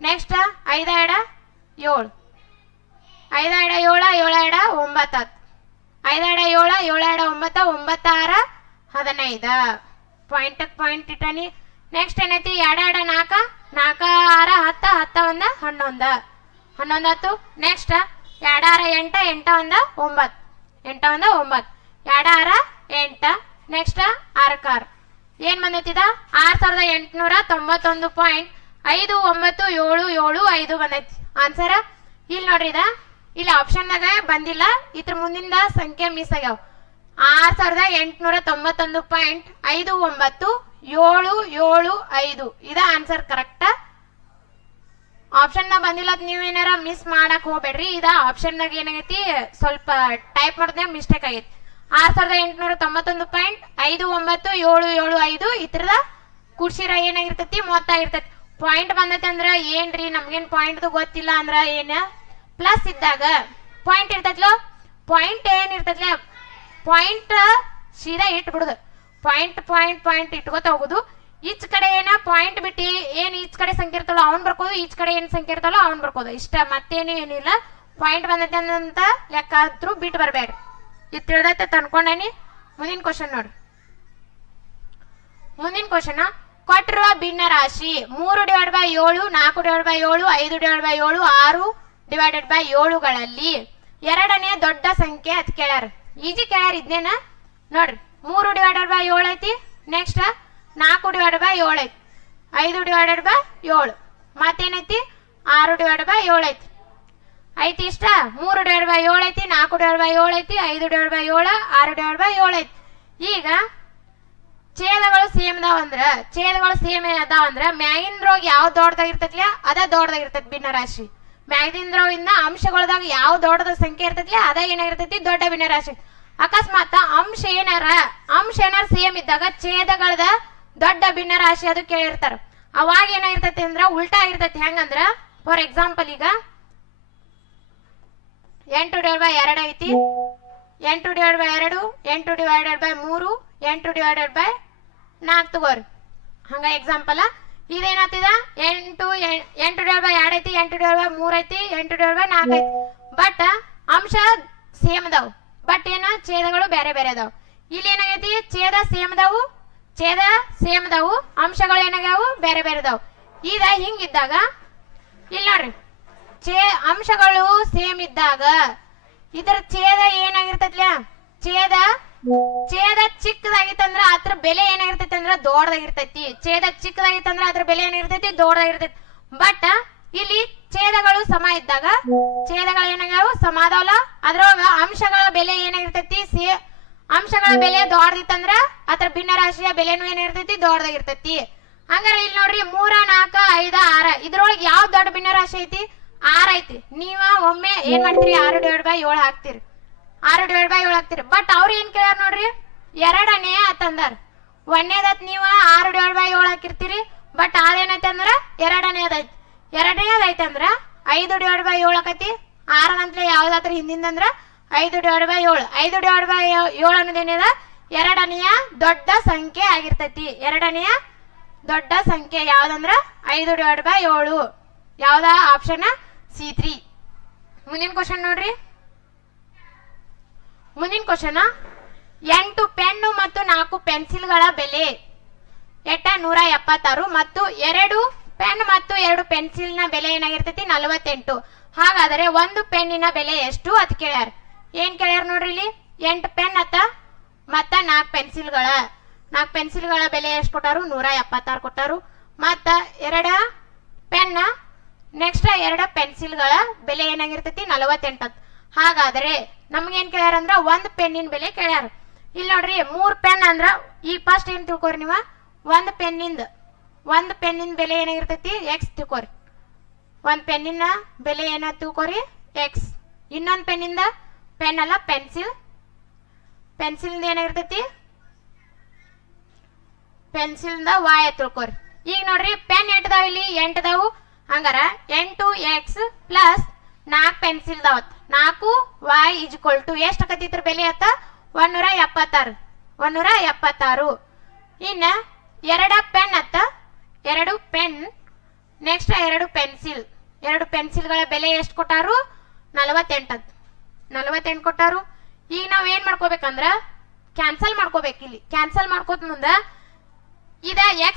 ನೆಕ್ಸ್ಟ್ 5 2 7 5 2 7 7 2 9 ಆತು 5 2 7 7 2 9 9 6 15 ಪಾಯಿಂಟ್ ಇಟ್ಟನಿ ನೆಕ್ಸ್ಟ್ ಏನೈತಿ 2 2 4 4 6 10 10 1 11 ಆತು ನೆಕ್ಸ್ಟ್ 2 6 8 8 1 9 8 1 9 2 6 8 ನೆಕ್ಸ್ಟ್ 6 ಏನ್ ಬಂದೈತಿದ 6891.5975 ಬಂದೈತಿ ಆನ್ಸರ್ ಇಲ್ಲಿ ನೋಡ್ರಿ ಇಲ್ಲಿ ಆಪ್ಷನ್ ನಾಗ ಬಂದಿಲ್ಲ ಇದ್ರ ಮುಂದಿನ ಸಂಖ್ಯೆ ಮಿಸ್ ಆಗ್ಯಾವ 6891.5975 ಇದ ಆನ್ಸರ್ ಕರೆಕ್ಟ್. ಆಪ್ಷನ್ ಬಂದಿಲ್ಲ ನೀವೇನಾರ ಮಿಸ್ ಮಾಡಕ್ ಹೋಗ್ಬೇಡ್ರಿ. ಇದ ಆಪ್ಷನ್ ನಾಗ ಏನಾಗೈತಿ ಸ್ವಲ್ಪ ಟೈಪ್ ಮಾಡಿದ್ನಾಗ ಮಿಸ್ಟೇಕ್ ಆಗೈತಿ. 6891.5975 ಇತರದ ಕುಡ್ಸಿರ ಏನಾಗಿರ್ತೈತಿ ಮೊತ್ತ ಆಗಿರ್ತೈತಿ. ಪಾಯಿಂಟ್ ಬಂದೈತಿ ಅಂದ್ರ ಏನ್ರಿ ನಮ್ಗೇನ್ ಪಾಯಿಂಟ್ ಗೊತ್ತಿಲ್ಲ ಅಂದ್ರ ಏನ ಪ್ಲಸ್ ಇದ್ದಾಗ ಪಾಯಿಂಟ್ ಇರ್ತೈತ್ಲೋ. ಪಾಯಿಂಟ್ ಏನಿರ್ತೈತ್ಲ ಪಾಯಿಂಟ್ ಸೀದಾ ಇಟ್ಬಿಡುದು. ಪಾಯಿಂಟ್ ಪಾಯಿಂಟ್ ಪಾಯಿಂಟ್ ಇಟ್ಕೋತ ಹೋಗುದು. ಈಚ್ ಕಡೆ ಏನ ಪಾಯಿಂಟ್ ಬಿಟ್ಟು ಏನ್ ಈಚ್ ಕಡೆ ಸಂಖ್ಯೆ ಇರ್ತಾವಲ್ಲ ಅವ್ನ್ ಬರ್ಕೋದು, ಈಚ್ ಕಡೆ ಏನ್ ಸಂಖ್ಯೆ ಇರ್ತಾವಲ್ಲ ಅವ್ನ್ ಬರ್ಕೋದು. ಇಷ್ಟ ಮತ್ತೇನು ಏನಿಲ್ಲ. ಪಾಯಿಂಟ್ ಬಂದೈತೆ ಅಂತ ಲೆಕ್ಕ ಹತ್ರು ಬಿಟ್ಟು ಬರ್ಬೇಡ್ರಿ. ಇದು ತಿಳಿದೈತೆ ಅನ್ಕೊಂಡೇನಿ. ಮುಂದಿನ ಕ್ವಶನ್ ನೋಡಿ. ಮುಂದಿನ ಕ್ವಶನ್ ಕೊಟ್ಟಿರುವ ಭಿನ್ನ ರಾಶಿ 3/7, 4/7, 5/7, 6/7ಗಳಲ್ಲಿ ಎರಡನೇ ದೊಡ್ಡ ಸಂಖ್ಯೆ ಅತ್ ಕೇಳ್ಯಾರ. ಈಜಿ ಕೇಳ್ಯಾರ ಇದನ್ನೇನ ನೋಡ್ರಿ. 3/7 ಐತಿ. ನೆಕ್ಸ್ಟ್ 4/7 ಐತಿ. 5/7 ಮತ್ತೇನೈತಿ 6/7 ಐತಿ. ಐತಿ ಇಷ್ಟ 3/7 ಐತಿ, 4/7 ಐತಿ, 5/7, 6/7 ಐತಿ. ಈಗ ಛೇದಗಳು ಸೇಮ್ ಅದಾವಂದ್ರ ಮ್ಯಾಗಿಂದ್ರೋಗ ಯಾವ ದೊಡ್ಡದಾಗಿರ್ತೈತ್ಲ ಅದ ದೊಡ್ಡದಾಗಿರ್ತೈತಿ ಭಿನ್ನ ರಾಶಿ. ಮ್ಯಾಗಿಂದ್ರೋಗಿಂದ ಅಂಶಗಳದಾಗ ಯಾವ ದೊಡ್ಡದ ಸಂಖ್ಯೆ ಇರ್ತೈತ್ಲ ಅದ ಏನಾಗಿರ್ತೈತಿ ದೊಡ್ಡ ಭಿನ್ನ ರಾಶಿ. ಅಕಸ್ಮಾತ್ ಅಂಶ ಏನಾರ ಸೇಮ್ ಇದ್ದಾಗ ಛೇದಗಳದ ದೊಡ್ಡ ಭಿನ್ನ ರಾಶಿ ಅದು ಕೇಳಿರ್ತಾರ. ಅವಾಗ ಏನಾಗಿರ್ತೈತಿ ಅಂದ್ರ ಉಲ್ಟಾ ಆಗಿರ್ತೈತಿ. ಹೆಂಗಂದ್ರ ಫಾರ್ ಎಕ್ಸಾಂಪಲ್ ಈಗ 8/2 ಐತಿ. 8/2, 8/3, 8/4 ತಗೋರಿ. ಹಂಗ ಎಕ್ಸಾಂಪಲ್ ಇದೇನಾಗ್ತಿದ 8/2 ಐತಿ, 8/3 ಐತಿ, 8/4 ಐತಿ. ಬಟ್ ಅಂಶ ಸೇಮ್ ಅದಾವು. ಬಟ್ ಏನ ಛೇದಗಳು ಬೇರೆ ಬೇರೆ ಅದಾವು. ಇಲ್ಲಿ ಏನಾಗೈತಿ ಛೇದ ಸೇಮ್ ಅದಾವು, ಅಂಶಗಳು ಏನಾಗ್ಯಾವು ಬೇರೆ ಬೇರೆ ಅದಾವು. ಈಗ ಹಿಂಗಿದ್ದಾಗ ಇಲ್ಲಿ ನೋಡ್ರಿ ಅಂಶಗಳು ಸೇಮ್ ಇದ್ದಾಗ ಇದರ ಛೇದ ಏನಾಗಿರ್ತೈತ್ಲ ಛೇದ ಚಿಕ್ಕದಾಗಿತ್ತಂದ್ರ ಅದ್ರ ಬೆಲೆ ಏನಾಗಿರ್ತೈತಿ ಅಂದ್ರ ದೊಡ್ಡದಾಗಿರ್ತೈತಿ. ಛೇದ ಚಿಕ್ಕದಾಗಿತ್ತಂದ್ರ ಅದ್ರ ಬೆಲೆ ಏನಾಗಿರ್ತೈತಿ ದೊಡ್ಡದಾಗಿರ್ತೈತಿ. ಬಟ್ ಇಲ್ಲಿ ಛೇದಗಳು ಸಮ ಇದ್ದಾಗ ಛೇದಗಳು ಏನಾಗ್ಯಾವು ಸಮ ಅದಾವಲ್ಲ ಅದ್ರೊಳಗ ಅಂಶಗಳ ಬೆಲೆ ಏನಾಗಿರ್ತೈತಿ ಅಂಶಗಳ ಬೆಲೆ ದೊಡ್ಡದಿತ್ತಂದ್ರ ಅದ್ರ ಭಿನ್ನ ರಾಶಿಯ ಬೆಲೆನೂ ಏನಿರ್ತೈತಿ ದೊಡ್ಡದಾಗಿರ್ತೈತಿ. ಹಂಗಾರ ಇಲ್ಲಿ ನೋಡ್ರಿ 3, 4, 5, 6 ಇದ್ರೊಳಗೆ ಯಾವ ದೊಡ್ಡ ಭಿನ್ನ ರಾಶಿ ಐತಿ 6 ಐತಿ. ನೀವ ಒಮ್ಮೆ ಏನ್ ಮಾಡ್ತೀರಿ 6/7 ಹಾಕ್ತಿರಿ. 6/7 ಹಾಕ್ತಿರಿ. ಬಟ್ ಅವ್ರ ಏನ್ ಕೇಳ್ಯಾರ ನೋಡ್ರಿ ಎರಡನೇ ಅಂತಂದಾರ. ಒಂದೇದತ್ ನೀವ 6/7 ಹಾಕಿರ್ತೀರಿ. ಬಟ್ ಅದೇನೈತಿ ಅಂದ್ರ ಎರಡನೇದೈತಿ. ಎರಡನೇದೈತಿ ಅಂದ್ರ 5/7 ಆಕತಿ. 6 ಗಂಟ್ಲೆ ಯಾವ್ದಾತ್ರ ಹಿಂದಿಂದಂದ್ರ 5/7. 5/7 ಅನ್ನೋದೇನಿದ ಎರಡನೆಯ ದೊಡ್ಡ ಸಂಖ್ಯೆ ಆಗಿರ್ತೈತಿ. ಎರಡನೆಯ ದೊಡ್ಡ ಸಂಖ್ಯೆ ಯಾವ್ದಂದ್ರ 5/7. ಯಾವ್ದ ಆಪ್ಷನ್ C3. ಮುಂದಿನ ಕ್ವಶನ್ ನೋಡ್ರಿ. ಮುಂದಿನ ಕ್ವಶನ್ 8 ಪೆನ್ ಮತ್ತು 4 ಪೆನ್ಸಿಲ್ಗಳ ಬೆಲೆ 176 ಮತ್ತು 2 ಪೆನ್ ಮತ್ತು 2 ಪೆನ್ಸಿಲ್ನ ಬೆಲೆ ಏನಾಗಿರ್ತೈತಿ 48. ಹಾಗಾದರೆ ಒಂದು ಪೆನ್ನಿನ ಬೆಲೆ ಎಷ್ಟು ಅಂತ ಕೇಳ್ಯಾರ. ಏನ್ ಕೇಳ್ಯಾರ ನೋಡ್ರಿ ಇಲ್ಲಿ 8 ಪೆನ್ ಮತ್ತ 4 ಪೆನ್ಸಿಲ್ಗಳ ಬೆಲೆ ಎಷ್ಟು ಕೊಟ್ಟಾರು 176 ಕೊಟ್ಟಾರು. ಮತ್ತ 2 ಪೆನ್ ನೆಕ್ಸ್ಟ್ 2 ಪೆನ್ಸಿಲ್ಗಳ ಬೆಲೆ ಏನಾಗಿರ್ತೈತಿ 48. ಹಾಗಾದ್ರೆ ನಮ್ಗೇನ್ ಕೇಳ್ಯಾರ ಅಂದ್ರ ಒಂದ್ ಪೆನ್ನಿನ ಬೆಲೆ ಕೇಳ್ಯಾರ. ಇಲ್ಲಿ ನೋಡ್ರಿ 3 ಪೆನ್ ಅಂದ್ರ ಈ ಫಸ್ಟ್ ಏನ್ ತಿಳ್ಕೊರಿ ನೀವ ಒಂದ್ ಪೆನ್ನಿನ ಬೆಲೆ ಏನಾಗಿರ್ತೈತಿ x ತಿಳ್ಕೊರಿ. ಒಂದ್ ಪೆನ್ನಿನ ಬೆಲೆ ಏನ ತಿಳ್ಕೊರಿ x. ಇನ್ನೊಂದ್ ಪೆನ್ನಿಂದ ಪೆನ್ ಅಲ್ಲ ಪೆನ್ಸಿಲ್ ಏನಾಗಿರ್ತೈತಿ ಪೆನ್ಸಿಲ್ y ತಿಳ್ಕೊರಿ. ಈಗ ನೋಡ್ರಿ ಪೆನ್ ಎಟ್ಟದಾವ ಇಲ್ಲಿ 8 ಅದಾವು. ಹಂಗಾರ 8x ಪ್ಲಸ್ 4 ಪೆನ್ಸಿಲ್ ದಾವತ್ 4y ಎಷ್ಟು ಆಕತಿ ಇದ್ರ ಬೆಲೆ 176. ಇನ್ನ 2 ಪೆನ್ 2 ಪೆನ್ ನೆಕ್ಸ್ಟ್ 2 ಪೆನ್ಸಿಲ್ 2 ಪೆನ್ಸಿಲ್ಗಳ ಬೆಲೆ ಎಷ್ಟು ಕೊಟ್ಟಾರು 48 ಕೊಟ್ಟಾರು. ಈಗ ನಾವ್ ಏನ್ ಮಾಡ್ಕೋಬೇಕಂದ್ರ ಕ್ಯಾನ್ಸಲ್ ಮಾಡ್ಕೋಬೇಕು. ಇಲ್ಲಿ ಕ್ಯಾನ್ಸಲ್ ಮಾಡ್ಕೋತ ಮುಂದ ಇದ x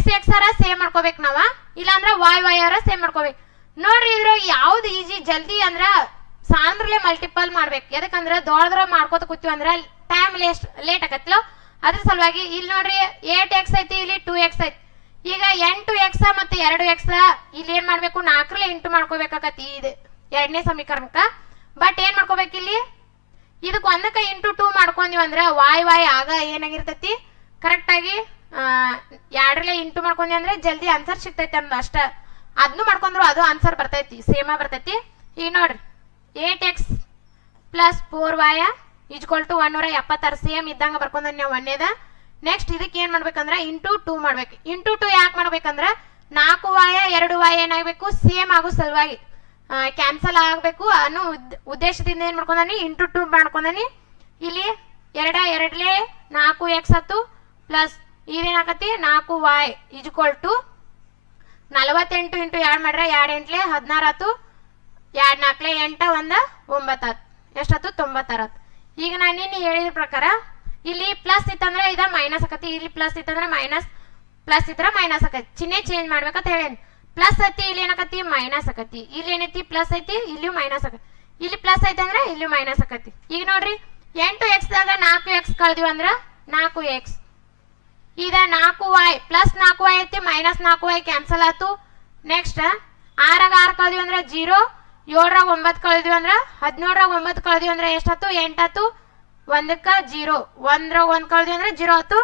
ಸೇವ್ ಮಾಡ್ಕೋಬೇಕು ನಾವ, ಇಲ್ಲಾಂದ್ರ y ಸೇವ್ ಮಾಡ್ಕೋಬೇಕು. ನೋಡ್ರಿ ಇದ್ರ ಯಾವ್ದು ಈಜಿ ಜಲ್ದಿ ಅಂದ್ರ ಸಾಂದ್ರಲೆ ಮಲ್ಟಿಪಲ್ ಮಾಡ್ಬೇಕು. ಯಾಕಂದ್ರ ದೊಡ್ಡದ್ರ ಮಾಡ್ಕೋತ ಕೂತೀವಿ ಅಂದ್ರ ಟೈಮ್ ಲೇಟ್ ಆಗತ್ಲ. ಅದ್ರ ಸಲುವಾಗಿ ಇಲ್ಲಿ ನೋಡ್ರಿ 8x ಐತಿ, ಇಲ್ಲಿ 2x ಐತಿ. ಈಗ 8x ಮತ್ತೆ 2x ಇಲ್ಲಿ ಏನ್ ಮಾಡ್ಬೇಕು 4ರಲ್ಲಿ ಇಂಟು ಮಾಡ್ಕೋಬೇಕಾಗತಿ ಇದು ಎರಡನೇ ಸಮೀಕರಣಕ್ಕ. ಬಟ್ ಏನ್ ಮಾಡ್ಕೋಬೇಕು ಇಲ್ಲಿ ಇದಕ್ಕೆ ಒಂದಕ್ಕೆ ಇಂಟು 2 ಮಾಡ್ಕೊಂತೀವಿ ಅಂದ್ರೆ ವಾಯ್ ಆಗ ಏನಾಗಿರ್ತೈತಿ ಕರೆಕ್ಟಾಗಿ ಎರಡರಲ್ಲೇ ಇಂಟು ಮಾಡ್ಕೊಂಡಿ ಅಂದ್ರೆ ಜಲ್ದಿ ಆನ್ಸರ್ ಸಿಗ್ತೈತಿ ಅನ್ನೋದು ಅಷ್ಟ. ಅದನ್ನು ಮಾಡ್ಕೊಂಡ್ರು ಅದು ಆನ್ಸರ್ ಬರ್ತೈತಿ, ಸೇಮ ಬರ್ತೈತಿ. ಈಗ ನೋಡ್ರಿ 8x plus 4y is equal to 176 same ಇದ್ದಂಗೆ ಬರ್ಕೊಂಡ್ ನಾವು ಒಂದೇದ. ನೆಕ್ಸ್ಟ್ ಇದಕ್ಕೆ ಏನ್ ಮಾಡ್ಬೇಕಂದ್ರೆ ಇಂಟು 2 ಮಾಡ್ಬೇಕು. ಇಂಟು 2 ಯಾಕೆ ಮಾಡ್ಬೇಕಂದ್ರೆ 4y 2y ಏನಾಗಬೇಕು ಸೇಮ್ ಆಗೋ ಸಲುವಾಗಿ ಕ್ಯಾನ್ಸಲ್ ಆಗಬೇಕು ಅನ್ನೋ ಉದ್ದೇಶದಿಂದ ಏನ್ ಮಾಡ್ಕೊಂಡಾನಿ ಇಂಟು 2 ಮಾಡ್ಕೊಂಡಾನಿ. ಇಲ್ಲಿ ಎರಡಲೇ 4x ಆತು ಪ್ಲಸ್ ಇದೇನಾಗತಿ 4y ಈಜ್ಕೊಲ್ ಟು 48 ಇಂಟು 2 ಮಾಡ್ರೆ 2 ಎಂಟ್ಲೆ 16 ಆತು, 2 4 8 1 9 ಆತು, ಎಷ್ಟಾತು 96 ಆತು. ಈಗ ನಾನು ನಿನ್ನೆ ಹೇಳಿದ ಪ್ರಕಾರ ಇಲ್ಲಿ ಪ್ಲಸ್ ಇತ್ತಂದ್ರೆ ಇದ ಮೈನಸ್ ಆಕತಿ, ಇಲ್ಲಿ ಪ್ಲಸ್ ಇತ್ತಂದ್ರೆ ಮೈನಸ್, ಪ್ಲಸ್ ಇದ್ರ ಮೈನಸ್ ಆಕತಿ, ಚಿಹ್ನೆ ಚೇಂಜ್ ಮಾಡ್ಬೇಕಂತ ಹೇಳೇನಿ. ಪ್ಲಸ್ ಐತಿ ಇಲ್ಲಿ ಏನಾಕತಿ ಮೈನಸ್ ಆಕತಿ, ಇಲ್ಲಿ ಏನೈತಿ ಪ್ಲಸ್ ಐತಿ ಇಲ್ಲಿಯೂ ಮೈನಸ್ ಆಕತಿ, ಇಲ್ಲಿ ಪ್ಲಸ್ ಐತಿ ಅಂದ್ರೆ ಇಲ್ಲಿಯೂ ಮೈನಸ್ ಆಕತಿ. ಈಗ ನೋಡ್ರಿ 8x ದಾಗ 4x ಕಳ್ದಿವಿ ಅಂದ್ರ 4x, ಇದ 4y ಪ್ಲಸ್ 4y ಐತಿ ಮೈನಸ್ 4y ಕ್ಯಾನ್ಸಲ್ ಆತು. ನೆಕ್ಸ್ಟ್ 6 ಕಳ್ದಿವಿ ಅಂದ್ರ 0, 7 9 ಕಳ್ದಿವಿ ಅಂದ್ರ 17 9 ಕಳ್ದಿವಿ ಅಂದ್ರ ಎಷ್ಟಾತು 8 ಆತು, 1ಕ್ಕ 0, 1 ಕಳ್ದಿವಿ ಅಂದ್ರ 0 ಆತು.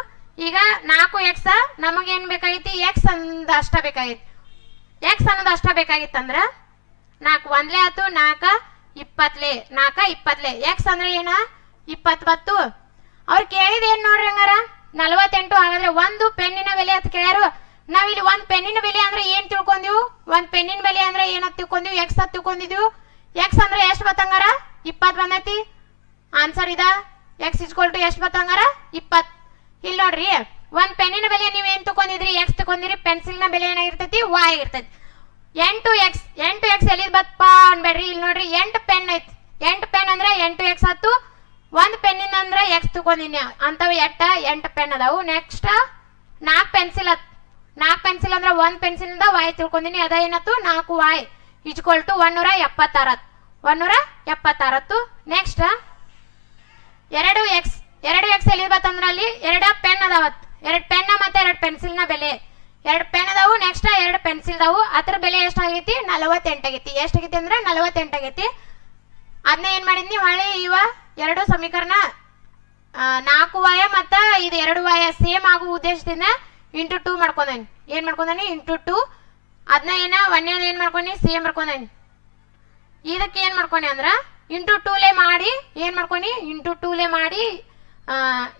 ಈಗ 4x ನಮಗೇನ್ ಬೇಕಾಗೈತಿ x ಅನ್ನೋದು ಅಷ್ಟ ಬೇಕಾಗೈತಿ. x ಅನ್ನೋದು ಅಷ್ಟ ಬೇಕಾಗಿತ್ತಂದ್ರ 4 1ಲೇ ಆತು, 4 20ಲೇ, 4 20ಲೇ, x ಅಂದ್ರೆ ಏನ 20. ಅವ್ರು ಕೇಳಿದ ಏನ್ ನೋಡ್ರಿ ಹಂಗಾರ 48. ಹಾಗಾದ್ರೆ ಒಂದು ಪೆನ್ನಿನ ಬೆಲೆ ಅಂತ ಕೇಳ್ಯಾರು. ನಾವಿಲ್ಲಿ ಒಂದ್ ಪೆನ್ನಿನ ಬೆಲೆ ಅಂದ್ರೆ ಏನ್ ತಿಳ್ಕೊಂಡಿವು, ಒಂದ್ ಪೆನ್ನಿನ ಬೆಲೆ ಅಂದ್ರೆ ಏನಂತ ತಿಳ್ಕೊಂಡಿವು x ಅಂತ ತಿಳ್ಕೊಂಡಿದ್ವು. x ಅಂದ್ರೆ ಎಷ್ಟು ಬತ್ತಂಗಾರ 20 ಬಂದೈತಿ. ಆನ್ಸರ್ ಇದ x ಇಸ್ಕೊಲ್ ಟು ಎಷ್ಟು ಬತ್ತಂಗಾರ 20. ಇಲ್ಲಿ ನೋಡ್ರಿ ಒಂದ್ ಪೆನ್ನಿನ ಬೆಲೆ ನೀವ್ ಏನ್ ತಗೊಂಡಿದ್ರಿ x ತಗೊಂಡಿರಿ, ಪೆನ್ಸಿಲ್ ನ ಬೆಲೆ ಏನಾಗಿರ್ತೈತಿ y ಇರ್ತೈತಿ. 8x ಎಲ್ಲಿದ್ ಬತ್ತಪ್ಪ ಅನ್ಬೇಡ್ರಿ. ಇಲ್ಲಿ ನೋಡ್ರಿ 8 ಪೆನ್ ಐತಿ, 8 ಪೆನ್ ಅಂದ್ರೆ 8x ಆತು. ಒಂದ್ ಪೆನ್ನಿಂದ ಅಂದ್ರೆ x ತಗೊಂಡಿನಿ ಅಂತವ್ 8 ಪೆನ್ ಅದಾವು. ನೆಕ್ಸ್ಟ್ 4 ಪೆನ್ಸಿಲ್ ಅತ್, 4 ಪೆನ್ಸಿಲ್ ಅಂದ್ರೆ ಒಂದ್ ಪೆನ್ಸಿಲ್ ಇಂದ y ತಿಳ್ಕೊಂಡಿನಿ, ಅದ ಏನಾತು 4y is equal to 176, 176. Next 2x ಎಲ್ಲಿ ಬತ್ತಂದ್ರ ಅಲ್ಲಿ 2 ಪೆನ್ ಅದಾವತ್, 2 ಪೆನ್ ಮತ್ತೆ 2 ಪೆನ್ಸಿಲ್ ನ ಬೆಲೆ 2 ಪೆನ್ ಅದಾವು. ನೆಕ್ಸ್ಟ್ 2 ಪೆನ್ಸಿಲ್ ಅದಾವು, ಅದ್ರ ಬೆಲೆ ಎಷ್ಟಾಗೈತಿ 48 ಆಗೈತಿ. ಎಷ್ಟಾಗೈತಿ ಅಂದ್ರೆ 48 ಆಗೈತಿ. ಅದನ್ನ ಏನ್ ಮಾಡಿದ್ನಿ ಹೊಳ್ಳಿ ಇವ ಎರಡು ಸಮೀಕರಣ 4y ಮತ್ತ ಇದು 2y ಸೇಮ್ ಆಗೋ ಉದ್ದೇಶದಿಂದ ಇಂಟು 2 ಮಾಡ್ಕೊಂಡಾನಿ. ಏನ್ ಮಾಡ್ಕೊಂಡಾನಿ ಇಂಟು 2. ಅದನ್ನ ಏನ ಒಂದೇದ ಏನ್ ಮಾಡ್ಕೊಂಡಿ ಸೇಮ್ ಮಾಡ್ಕೊಂಡಾನಿ. ಇದಕ್ಕೆ ಏನ್ ಮಾಡ್ಕೊಂಡಿ ಅಂದ್ರ ಇಂಟು 2ಲೇ ಮಾಡಿ ಏನ್ ಮಾಡ್ಕೊಂಡಿ ಇಂಟು 2ಲೇ ಮಾಡಿ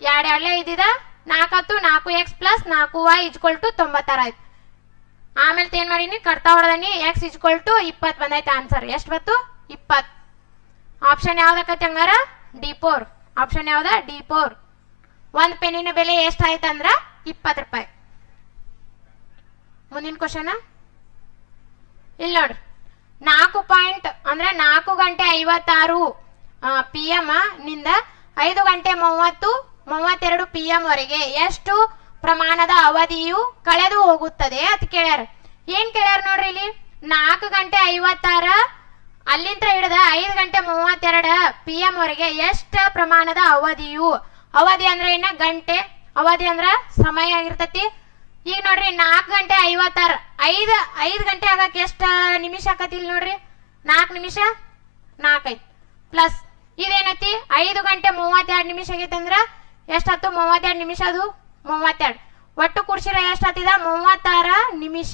2 ಇದ್ದಿದ 4 ಆತು, 4x plus 4y is equal to 96 ಆಯ್ತು. ಆಮೇಲೆ ಏನ್ ಮಾಡೀನಿ ಕರ್ತಾ ಹೊಡೆದನಿ x ಈಜ್ಕೊಲ್ ಟು 20 ಬಂದೈತೆ. ಆನ್ಸರ್ ಎಷ್ಟು ಬತ್ತು 20. ಆಪ್ಷನ್ ಯಾವ್ದಕ್ಕೈತಿ ಹಂಗಾರ D4. ಆಪ್ಷನ್ ಯಾವ್ದ D4. ಒಂದ್ ಪೆನ್ನಿನ ಬೆಲೆ ಎಷ್ಟಾಯ್ತಂದ್ರ 20 ರೂಪಾಯಿ. ಮುಂದಿನ ಕ್ವಶನ್ ಇಲ್ಲಿ ನೋಡ್ರಿ 4 ಪಾಯಿಂಟ್ ಅಂದ್ರೆ 4 ಗಂಟೆ 56 PM ನಿಂದ 5 ಗಂಟೆ 32 PM ವರೆಗೆ ಎಷ್ಟು ಪ್ರಮಾಣದ ಅವಧಿಯು ಕಳೆದು ಹೋಗುತ್ತದೆ ಅಂತ ಕೇಳ್ಯಾರ. ಏನ್ ಕೇಳ್ಯಾರ ನೋಡ್ರಿ ಇಲ್ಲಿ 4 ಗಂಟೆ 56 ಅಲ್ಲಿಂದ ಹಿಡಿದ 5 ಗಂಟೆ 32 PM ವರೆಗೆ ಎಷ್ಟ ಪ್ರಮಾಣದ ಅವಧಿಯು, ಅವಧಿ ಅಂದ್ರೆ ಏನ ಗಂಟೆ, ಅವಧಿ ಅಂದ್ರ ಸಮಯ ಆಗಿರ್ತತಿ. ಈಗ ನೋಡ್ರಿ 4 ಗಂಟೆ 56 5 ಗಂಟೆ ಆಗಕ್ಕೆ ಎಷ್ಟ ನಿಮಿಷ ಆಕತಿ ಇಲ್ಲಿ ನೋಡ್ರಿ 4 ನಿಮಿಷ 4 ಐತಿ ಪ್ಲಸ್ ಇದೇನೈತಿ 5 ಗಂಟೆ 32 ನಿಮಿಷ ಆಗೈತಿ ಅಂದ್ರ ಎಷ್ಟಾತು 32 ನಿಮಿಷ, ಅದು 32 ಒಟ್ಟು ಕುಡ್ಸಿರ ಎಷ್ಟಾತಿದ 36 ನಿಮಿಷ.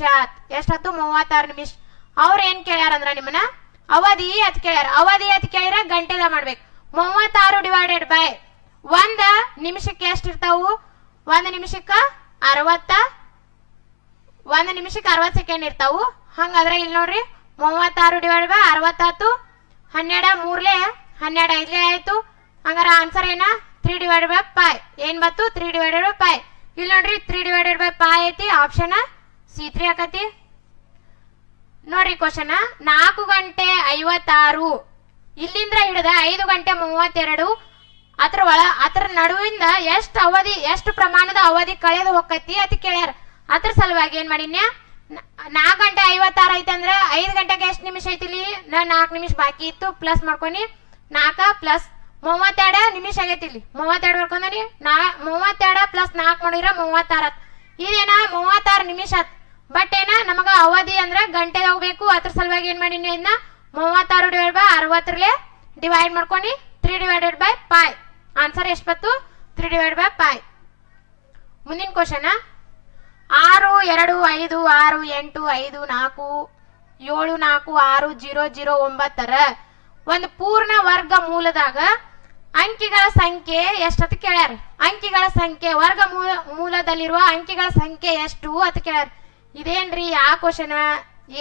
ಎಷ್ಟಾತು 36 ನಿಮಿಷ. ಅವ್ರ ಏನ್ ಕೇಳ್ಯಾರ ಅಂದ್ರ ನಿಮ್ಮನ್ನ ಅವಧಿ ಅತ್ ಕೇಳ್ಯಾರ. ಅವಧಿ ಅತ್ ಕೇಳಿರ ಗಂಟೆದ ಮಾಡ್ಬೇಕು. 36 ಡಿವೈಡೆಡ್ ಬೈ 1 ನಿಮಿಷಕ್ಕೆ ಎಷ್ಟು ಇರ್ತಾವು, 1 ನಿಮಿಷಕ್ಕ 60, 1 ನಿಮಿಷಕ್ಕೆ 60 ಸೆಕೆಂಡ್ ಇರ್ತಾವು. ಹಂಗಾದ್ರೆ ಇಲ್ಲಿ ನೋಡ್ರಿ 36 ಡಿವೈಡ್ ಬೈ 60 ಆತು. 12 3ಲೇ 12 5ಲೇ ಆಯ್ತು. ಹಂಗಾರ ಆನ್ಸರ್ ಏನ 3 ಡಿವೈಡೆಡ್ ಬೈ ಪೈ ಏನ್ ಬತ್ತು 3 ಡಿವೈಡೆಡ್ ಬೈ ಪೈ. ಇಲ್ಲಿ ನೋಡ್ರಿ 3 ಡಿವೈಡೆಡ್ ಬೈ ಪೈ ಐತಿ. ಆಪ್ಷನ್ C3 ಆಕತಿ. ನೋಡ್ರಿ ಕ್ವಶನ್ 4 ಗಂಟೆ 56 ಇಲ್ಲಿಂದ ಹಿಡಿದ 5 ಗಂಟೆ 32 ಅದ್ರ ನಡುವಿಂದ ಎಷ್ಟು ಅವಧಿ, ಎಷ್ಟು ಪ್ರಮಾಣದ ಅವಧಿ ಕಳೆದು ಹೋಗತಿ ಅಂತ ಕೇಳ್ಯಾರ. ಅದ್ರ ಸಲುವಾಗಿ ಏನ್ ಮಾಡಿನ್ಯ 4 ಗಂಟೆ 56 ಐತಿ ಅಂದ್ರ 5 ಗಂಟೆಗೆ ಎಷ್ಟು ನಿಮಿಷ ಐತಿ ಇಲ್ಲಿ 4 ನಿಮಿಷ ಬಾಕಿ ಇತ್ತು ಪ್ಲಸ್ ಮಾಡ್ಕೊನಿ 4 ಪ್ಲಸ್ 32 ನಿಮಿಷ ಆಗೈತಿ. ಇಲ್ಲಿ 32 ಬರ್ಕೊಂಡಿ 32 ಪ್ಲಸ್ 4 ಮಾಡಿದ್ರ 36. ಇದೇನ 36 ನಿಮಿಷ. ಬಟ್ ಏನ ನಮಗ ಅವಧಿ ಅಂದ್ರ ಗಂಟೆ ಹೋಗ್ಬೇಕು. ಅದ್ರ ಸಲುವಾಗಿ ಏನ್ ಮಾಡಿನಿ ಇದನ್ನ 36 ಡಿವೈಡ್ ಬೈ 60 ಡಿವೈಡ್ ಮಾಡ್ಕೊನಿ 3/π. ಆನ್ಸರ್ ಎಷ್ಟು ಬಂತು? 3/π. ಮುಂದಿನ ಕ್ವಶನ್ 6 2 5 6 8 5 4 7 4 6 0 0 9 ಒಂದು ಪೂರ್ಣ ವರ್ಗ ಮೂಲದಾಗ ಅಂಕಿಗಳ ಸಂಖ್ಯೆ ಎಷ್ಟಂತ ಕೇಳ್ಯಾರ. ಅಂಕಿಗಳ ಸಂಖ್ಯೆ ವರ್ಗ ಮೂಲದಲ್ಲಿರುವ ಅಂಕಿಗಳ ಸಂಖ್ಯೆ ಎಷ್ಟು ಅಂತ ಕೇಳ್ಯಾರ. ಇದೇನ್ರಿ ಆ ಕ್ವಶನ್?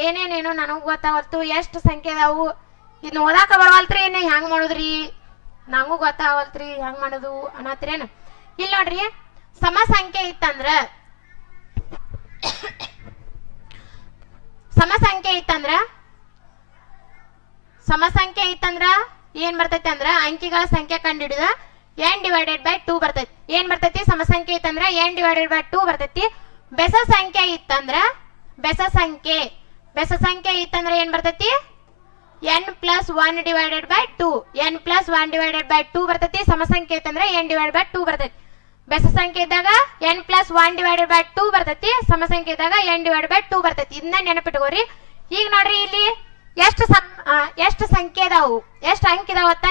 ಏನೇನೇನು ನನಗೂ ಗೊತ್ತಾಗಲ್ತು. ಎಷ್ಟು ಸಂಖ್ಯೆ ಅದಾವು ಇನ್ನು ಓದಾಕ ಬರವಲ್ತ್ರಿ, ಏನೇ ಹೆಂಗ್ ಮಾಡುದ್ರಿ ನಂಗೂ ಗೊತ್ತಾಗವಲ್ತ್ರಿ ಹೆಂಗ್ ಮಾಡೋದು ಅನ್ನತ್ರೇನು. ಇಲ್ಲಿ ನೋಡ್ರಿ, ಸಮ ಸಂಖ್ಯೆ ಇತ್ತಂದ್ರ ಸಮ ಸಂಖ್ಯೆ ಇತ್ತಂದ್ರ ಏನ್ ಬರ್ತೈತಿ ಅಂದ್ರ ಅಂಕಿಗಳ ಸಂಖ್ಯೆ ಕಂಡುಹಿಡಿದ n/2 ಬರ್ತೈತಿ. ಏನ್ ಬರ್ತೈತಿ? ಸಮ ಸಂಖ್ಯೆ ಇತ್ತಂದ್ರ n/2 ಬರ್ತೈತಿ. ಬೆಸ ಸಂಖ್ಯೆ ಇತ್ತಂದ್ರ ಏನ್ ಬರ್ತೈತಿ? n+1/2. n+1/2 ಬರ್ತೈತಿ. ಸಮ ಸಂಖ್ಯೆ ಇತ್ತಂದ್ರ n/2 ಬರ್ತೈತಿ. ಬೆಸ ಸಂಖ್ಯೆ ಇದ್ದಾಗ n+1/2 ಬರ್ತೈತಿ. ಸಮ ಸಂಖ್ಯೆ ಇದ್ದಾಗ n/2 ಬರ್ತೈತಿ. ಇದನ್ನ ನೆನಪಿಟ್ಕೋರಿ. ಈಗ ನೋಡ್ರಿ, ಇಲ್ಲಿ ಎಷ್ಟು ಸಂಖ್ಯೆ ಇದಾವು, ಎಷ್ಟು ಅಂಕ ಇದಾವ ಅಂತ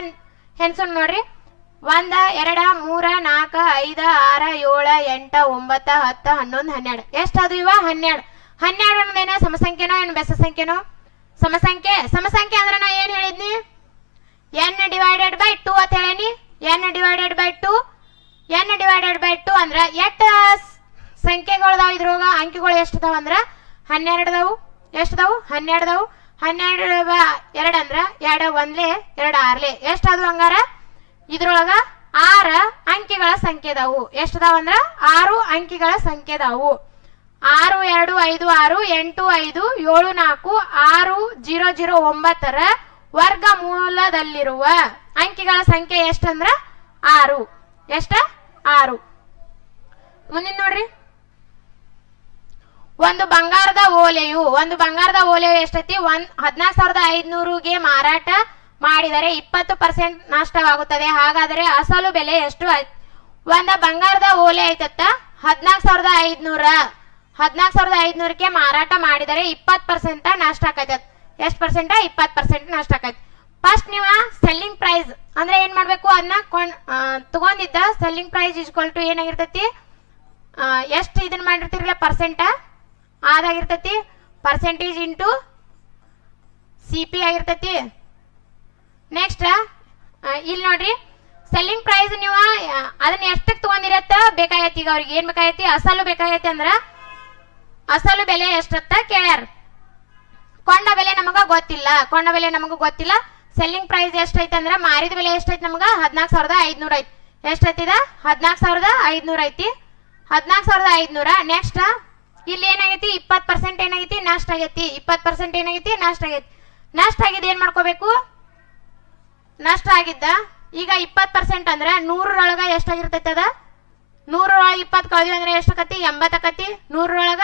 ಹೆನ್ಸು ನೋಡ್ರಿ. 1 2 3 4 5 6 7 8 9 10 11 12 ಎಷ್ಟದು? ಇವ 12. 12 ಅನ್ನೋದೇನ ಸಮ ಸಂಖ್ಯೆನೋ ಏನು ಬೆಸ ಸಂಖ್ಯೆನೋ? ಸಮ ಸಂಖ್ಯೆ ಅಂದ್ರೆ ನಾ ಏನ್ ಹೇಳಿದ್ನಿ? n/2 ಅಂತ ಹೇಳೇನಿ. n/2 ಅಂದ್ರ ಎಷ್ಟು ಸಂಖ್ಯೆಗಳದಾವ ಇದ್ರೊಳಗ? ಅಂಕಿಗಳು ಎಷ್ಟು ಅದಾವ ಅಂದ್ರ 12 ಅದಾವು. ಎಷ್ಟು ಅದಾವು? 12 ಅದಾವು. 12 2 ಅಂದ್ರ 2 1 2 6 ಎಷ್ಟಾದವು? ಹಂಗಾರ ಇದ್ರೊಳಗ 6 ಅಂಕಿಗಳ ಸಂಖ್ಯೆ ಅದಾವು. ಎಷ್ಟದಾವ ಅಂದ್ರ 6 ಅಂಕಿಗಳ ಸಂಖ್ಯೆ ಅದಾವು. 6 2 5 6 8 5 7 4 6 0 0 9 ವರ್ಗ ಮೂಲದಲ್ಲಿರುವ ಅಂಕಿಗಳ ಸಂಖ್ಯೆ ಎಷ್ಟಂದ್ರ 6. ಎಷ್ಟ? 6. ಮುಂದಿನ ನೋಡ್ರಿ, ಒಂದು ಬಂಗಾರದ ಓಲೆಯು ಎಷ್ಟೈತಿ? 14,500ಗೆ ಮಾರಾಟ ಮಾಡಿದರೆ 20% ನಷ್ಟವಾಗುತ್ತದೆ. ಹಾಗಾದರೆ ಅಸಲು ಬೆಲೆ ಎಷ್ಟು? ಒಂದು ಬಂಗಾರದ ಓಲೆ ಐತತ್ತ 14,500ಕ್ಕೆ ಮಾರಾಟ ಮಾಡಿದರೆ 20% ನಷ್ಟ ಆಕೈತಿ. ಎಷ್ಟು ಪರ್ಸೆಂಟ್? 20% ನಷ್ಟ ಆಕೈತಿ. ಫಸ್ಟ್ ನೀವು ಸೆಲ್ಲಿಂಗ್ ಪ್ರೈಸ್ ಅಂದ್ರೆ ಏನ್ ಮಾಡ್ಬೇಕು? ಅದನ್ನ ತಗೊಂಡಿದ್ದ ಸೆಲ್ಲಿಂಗ್ ಪ್ರೈಸ್ = ಏನಾಗಿರ್ತೈತಿ? ಎಷ್ಟು ಇದನ್ನ ಮಾಡಿರ್ತಿರಲ್ಲ ಪರ್ಸೆಂಟ್ ಅದಾಗಿರ್ತೈತಿ. ಪರ್ಸೆಂಟೇಜ್ ಇಂಟು CP ಆಗಿರ್ತೈತಿ. ನೆಕ್ಸ್ಟ್ ಇಲ್ಲಿ ನೋಡ್ರಿ, ಸೆಲ್ಲಿಂಗ್ ಪ್ರೈಸ್ ನೀವು ಅದನ್ನ ಎಷ್ಟಕ್ಕೆ ತಗೊಂಡಿರತ್ತ ಬೇಕಾಗೈತಿ. ಈಗ ಅವ್ರಿಗೆ ಏನ್ ಬೇಕಾಗೈತಿ? ಅಸಲು ಬೇಕಾಗೈತಿ. ಅಂದ್ರ ಅಸಲು ಬೆಲೆ ಎಷ್ಟತ್ತ ಕೇಳ್ಯಾರ. ಕೊಂಡ ಬೆಲೆ ನಮಗ ಗೊತ್ತಿಲ್ಲ. ಸೆಲ್ಲಿಂಗ್ ಪ್ರೈಸ್ ಎಷ್ಟೈತಿ ಅಂದ್ರ ಮಾರಿದ ಬೆಲೆ ಎಷ್ಟೈತಿ ನಮಗ? 14,500 ಐತಿ. ಎಷ್ಟೈತಿದ? 14,500 ಐತಿ. 14,500. ನೆಕ್ಸ್ಟ್ ಇಲ್ಲಿ ಏನಾಗೈತಿ? 20% ಏನಾಗೈತಿ? ನಷ್ಟ ಆಗೈತಿ. 20% ಏನಾಗೈತಿ? ನಷ್ಟ ಆಗೈತಿ. ನಷ್ಟ ಆಗಿದ್ದು ಏನ್ ಮಾಡ್ಕೋಬೇಕು? ನಷ್ಟ ಆಗಿದ್ದ ಈಗ 20% ಅಂದ್ರ 100ರೊಳಗ ಎಷ್ಟಾಗಿರ್ತೈತಿ? ಅದ 100ರೊಳಗ 20 ಕಳೆದ್ವಿ ಅಂದ್ರೆ ಎಷ್ಟಾಕತಿ? 80 ಆಕತಿ. 100ರೊಳಗ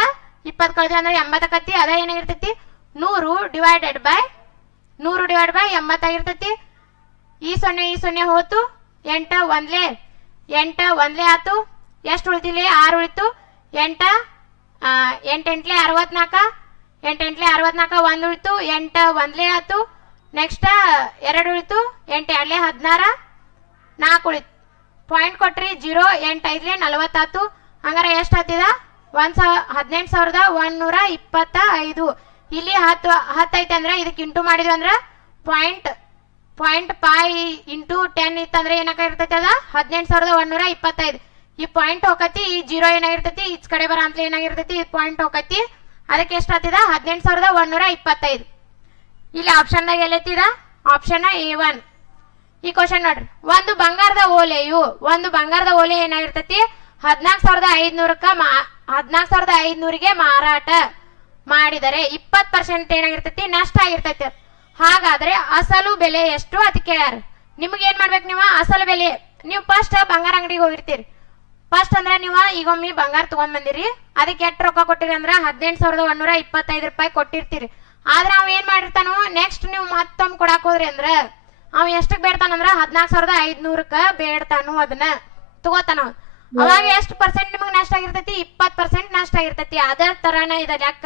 20 ಕಳೆದ್ವಿ ಅಂದ್ರೆ 80 ಆಕತಿ. ಅದ ಏನಾಗಿರ್ತೈತಿ? 100/80 ಆಗಿರ್ತೈತಿ. ಈ 0 ಹೋತು. 8 1 ಆತು. ಎಷ್ಟು ಉಳಿದಿಲ್ಲ? 6 ಉಳಿತು. 8 8 64. 8 64 1 ಉಳಿತು. 8 1 ಆತು. ನೆಕ್ಸ್ಟ್ 2 ಉಳಿತು. 8 2 16 4 ಉಳಿತು. ಪಾಯಿಂಟ್ ಕೊಟ್ರಿ 0. 8 5 40 ಆತು. ಹಂಗಾರ ಎಷ್ಟು ಆತಿದ? 18,125. ಇಲ್ಲಿ 10 ಐತೆ ಅಂದ್ರೆ ಇದಕ್ಕೆ ಇಂಟು ಮಾಡಿದ್ವಿ ಅಂದ್ರ ಪಾಯಿಂಟ್ 5 ಇಂಟು 10 ಇತ್ತಂದ್ರೆ ಏನಾಗಿರ್ತೈತಿ? ಅದ 18,125. ಈ ಪಾಯಿಂಟ್ ಹೋಗತಿ. ಈ 0 ಏನಾಗಿರ್ತೈತಿ? ಈಚ್ ಕಡೆ ಬರ ಅಂತ ಏನಾಗಿರ್ತೈತಿ? ಈ ಪಾಯಿಂಟ್ ಹೋಗತಿ. ಅದಕ್ಕೆ ಎಷ್ಟು ಆತಿದ? 18,125. ಇಲ್ಲಿ ಆಪ್ಷನ್ದಾಗ ಎಲ್ಲೈತಿದ? Option A1. ಈ ಕ್ವಶನ್ ನೋಡ್ರಿ, ಒಂದು ಬಂಗಾರದ ಓಲೆ ಏನಾಗಿರ್ತೈತಿ? 14,500ಗೆ ಮಾರಾಟ ಮಾಡಿದರೆ 20% ಏನಾಗಿರ್ತೈತಿ? ನಷ್ಟ ಆಗಿರ್ತೈತಿ. ಹಾಗಾದ್ರೆ ಅಸಲು ಬೆಲೆ ಎಷ್ಟು ಅಂತ ಕೇಳ್ಯಾರ. ನಿಮ್ಗೆ ಏನ್ ಮಾಡ್ಬೇಕು? ನೀವು ಅಸಲು ಬೆಲೆ ನೀವು ಫಸ್ಟ್ ಬಂಗಾರ ಅಂಗಡಿಗೆ ಹೋಗಿರ್ತೀರಿ. ಫಸ್ಟ್ ಅಂದ್ರ ನೀವು ಈಗೊಮ್ಮೆ ಬಂಗಾರ ತಗೊಂಡ್ ಬಂದಿರಿ. ಅದಕ್ಕೆ ಎಷ್ಟು ರೊಕ್ಕ ಕೊಟ್ಟಿರಿ ಅಂದ್ರ 18,125 ರೂಪಾಯಿ ಕೊಟ್ಟಿರ್ತೀರಿ. ಆದ್ರೆ ಅವ್ ಏನ್ ಮಾಡಿರ್ತಾನು? ನೆಕ್ಸ್ಟ್ ನೀವು ಮತ್ತೊಮ್ಮೆ ಕೊಡಾಕ್ ಹೋದ್ರಿ ಅಂದ್ರ ಅವ್ ಎಷ್ಟಕ್ ಬೇಡ್ತಾನಂದ್ರ 14,500ಕ್ಕ ಬೇಡ್ತಾನು. ಅದನ್ನ ತಗೋತಾನ. ಅವಾಗ ಎಷ್ಟು ಪರ್ಸೆಂಟ್ ನಿಮಗ್ ನಷ್ಟ ಆಗಿರ್ತೈತಿ? 20% ನಷ್ಟ ಆಗಿರ್ತೈತಿ. ಅದೇ ತರಾನ ಇದ ಲೆಕ್ಕ.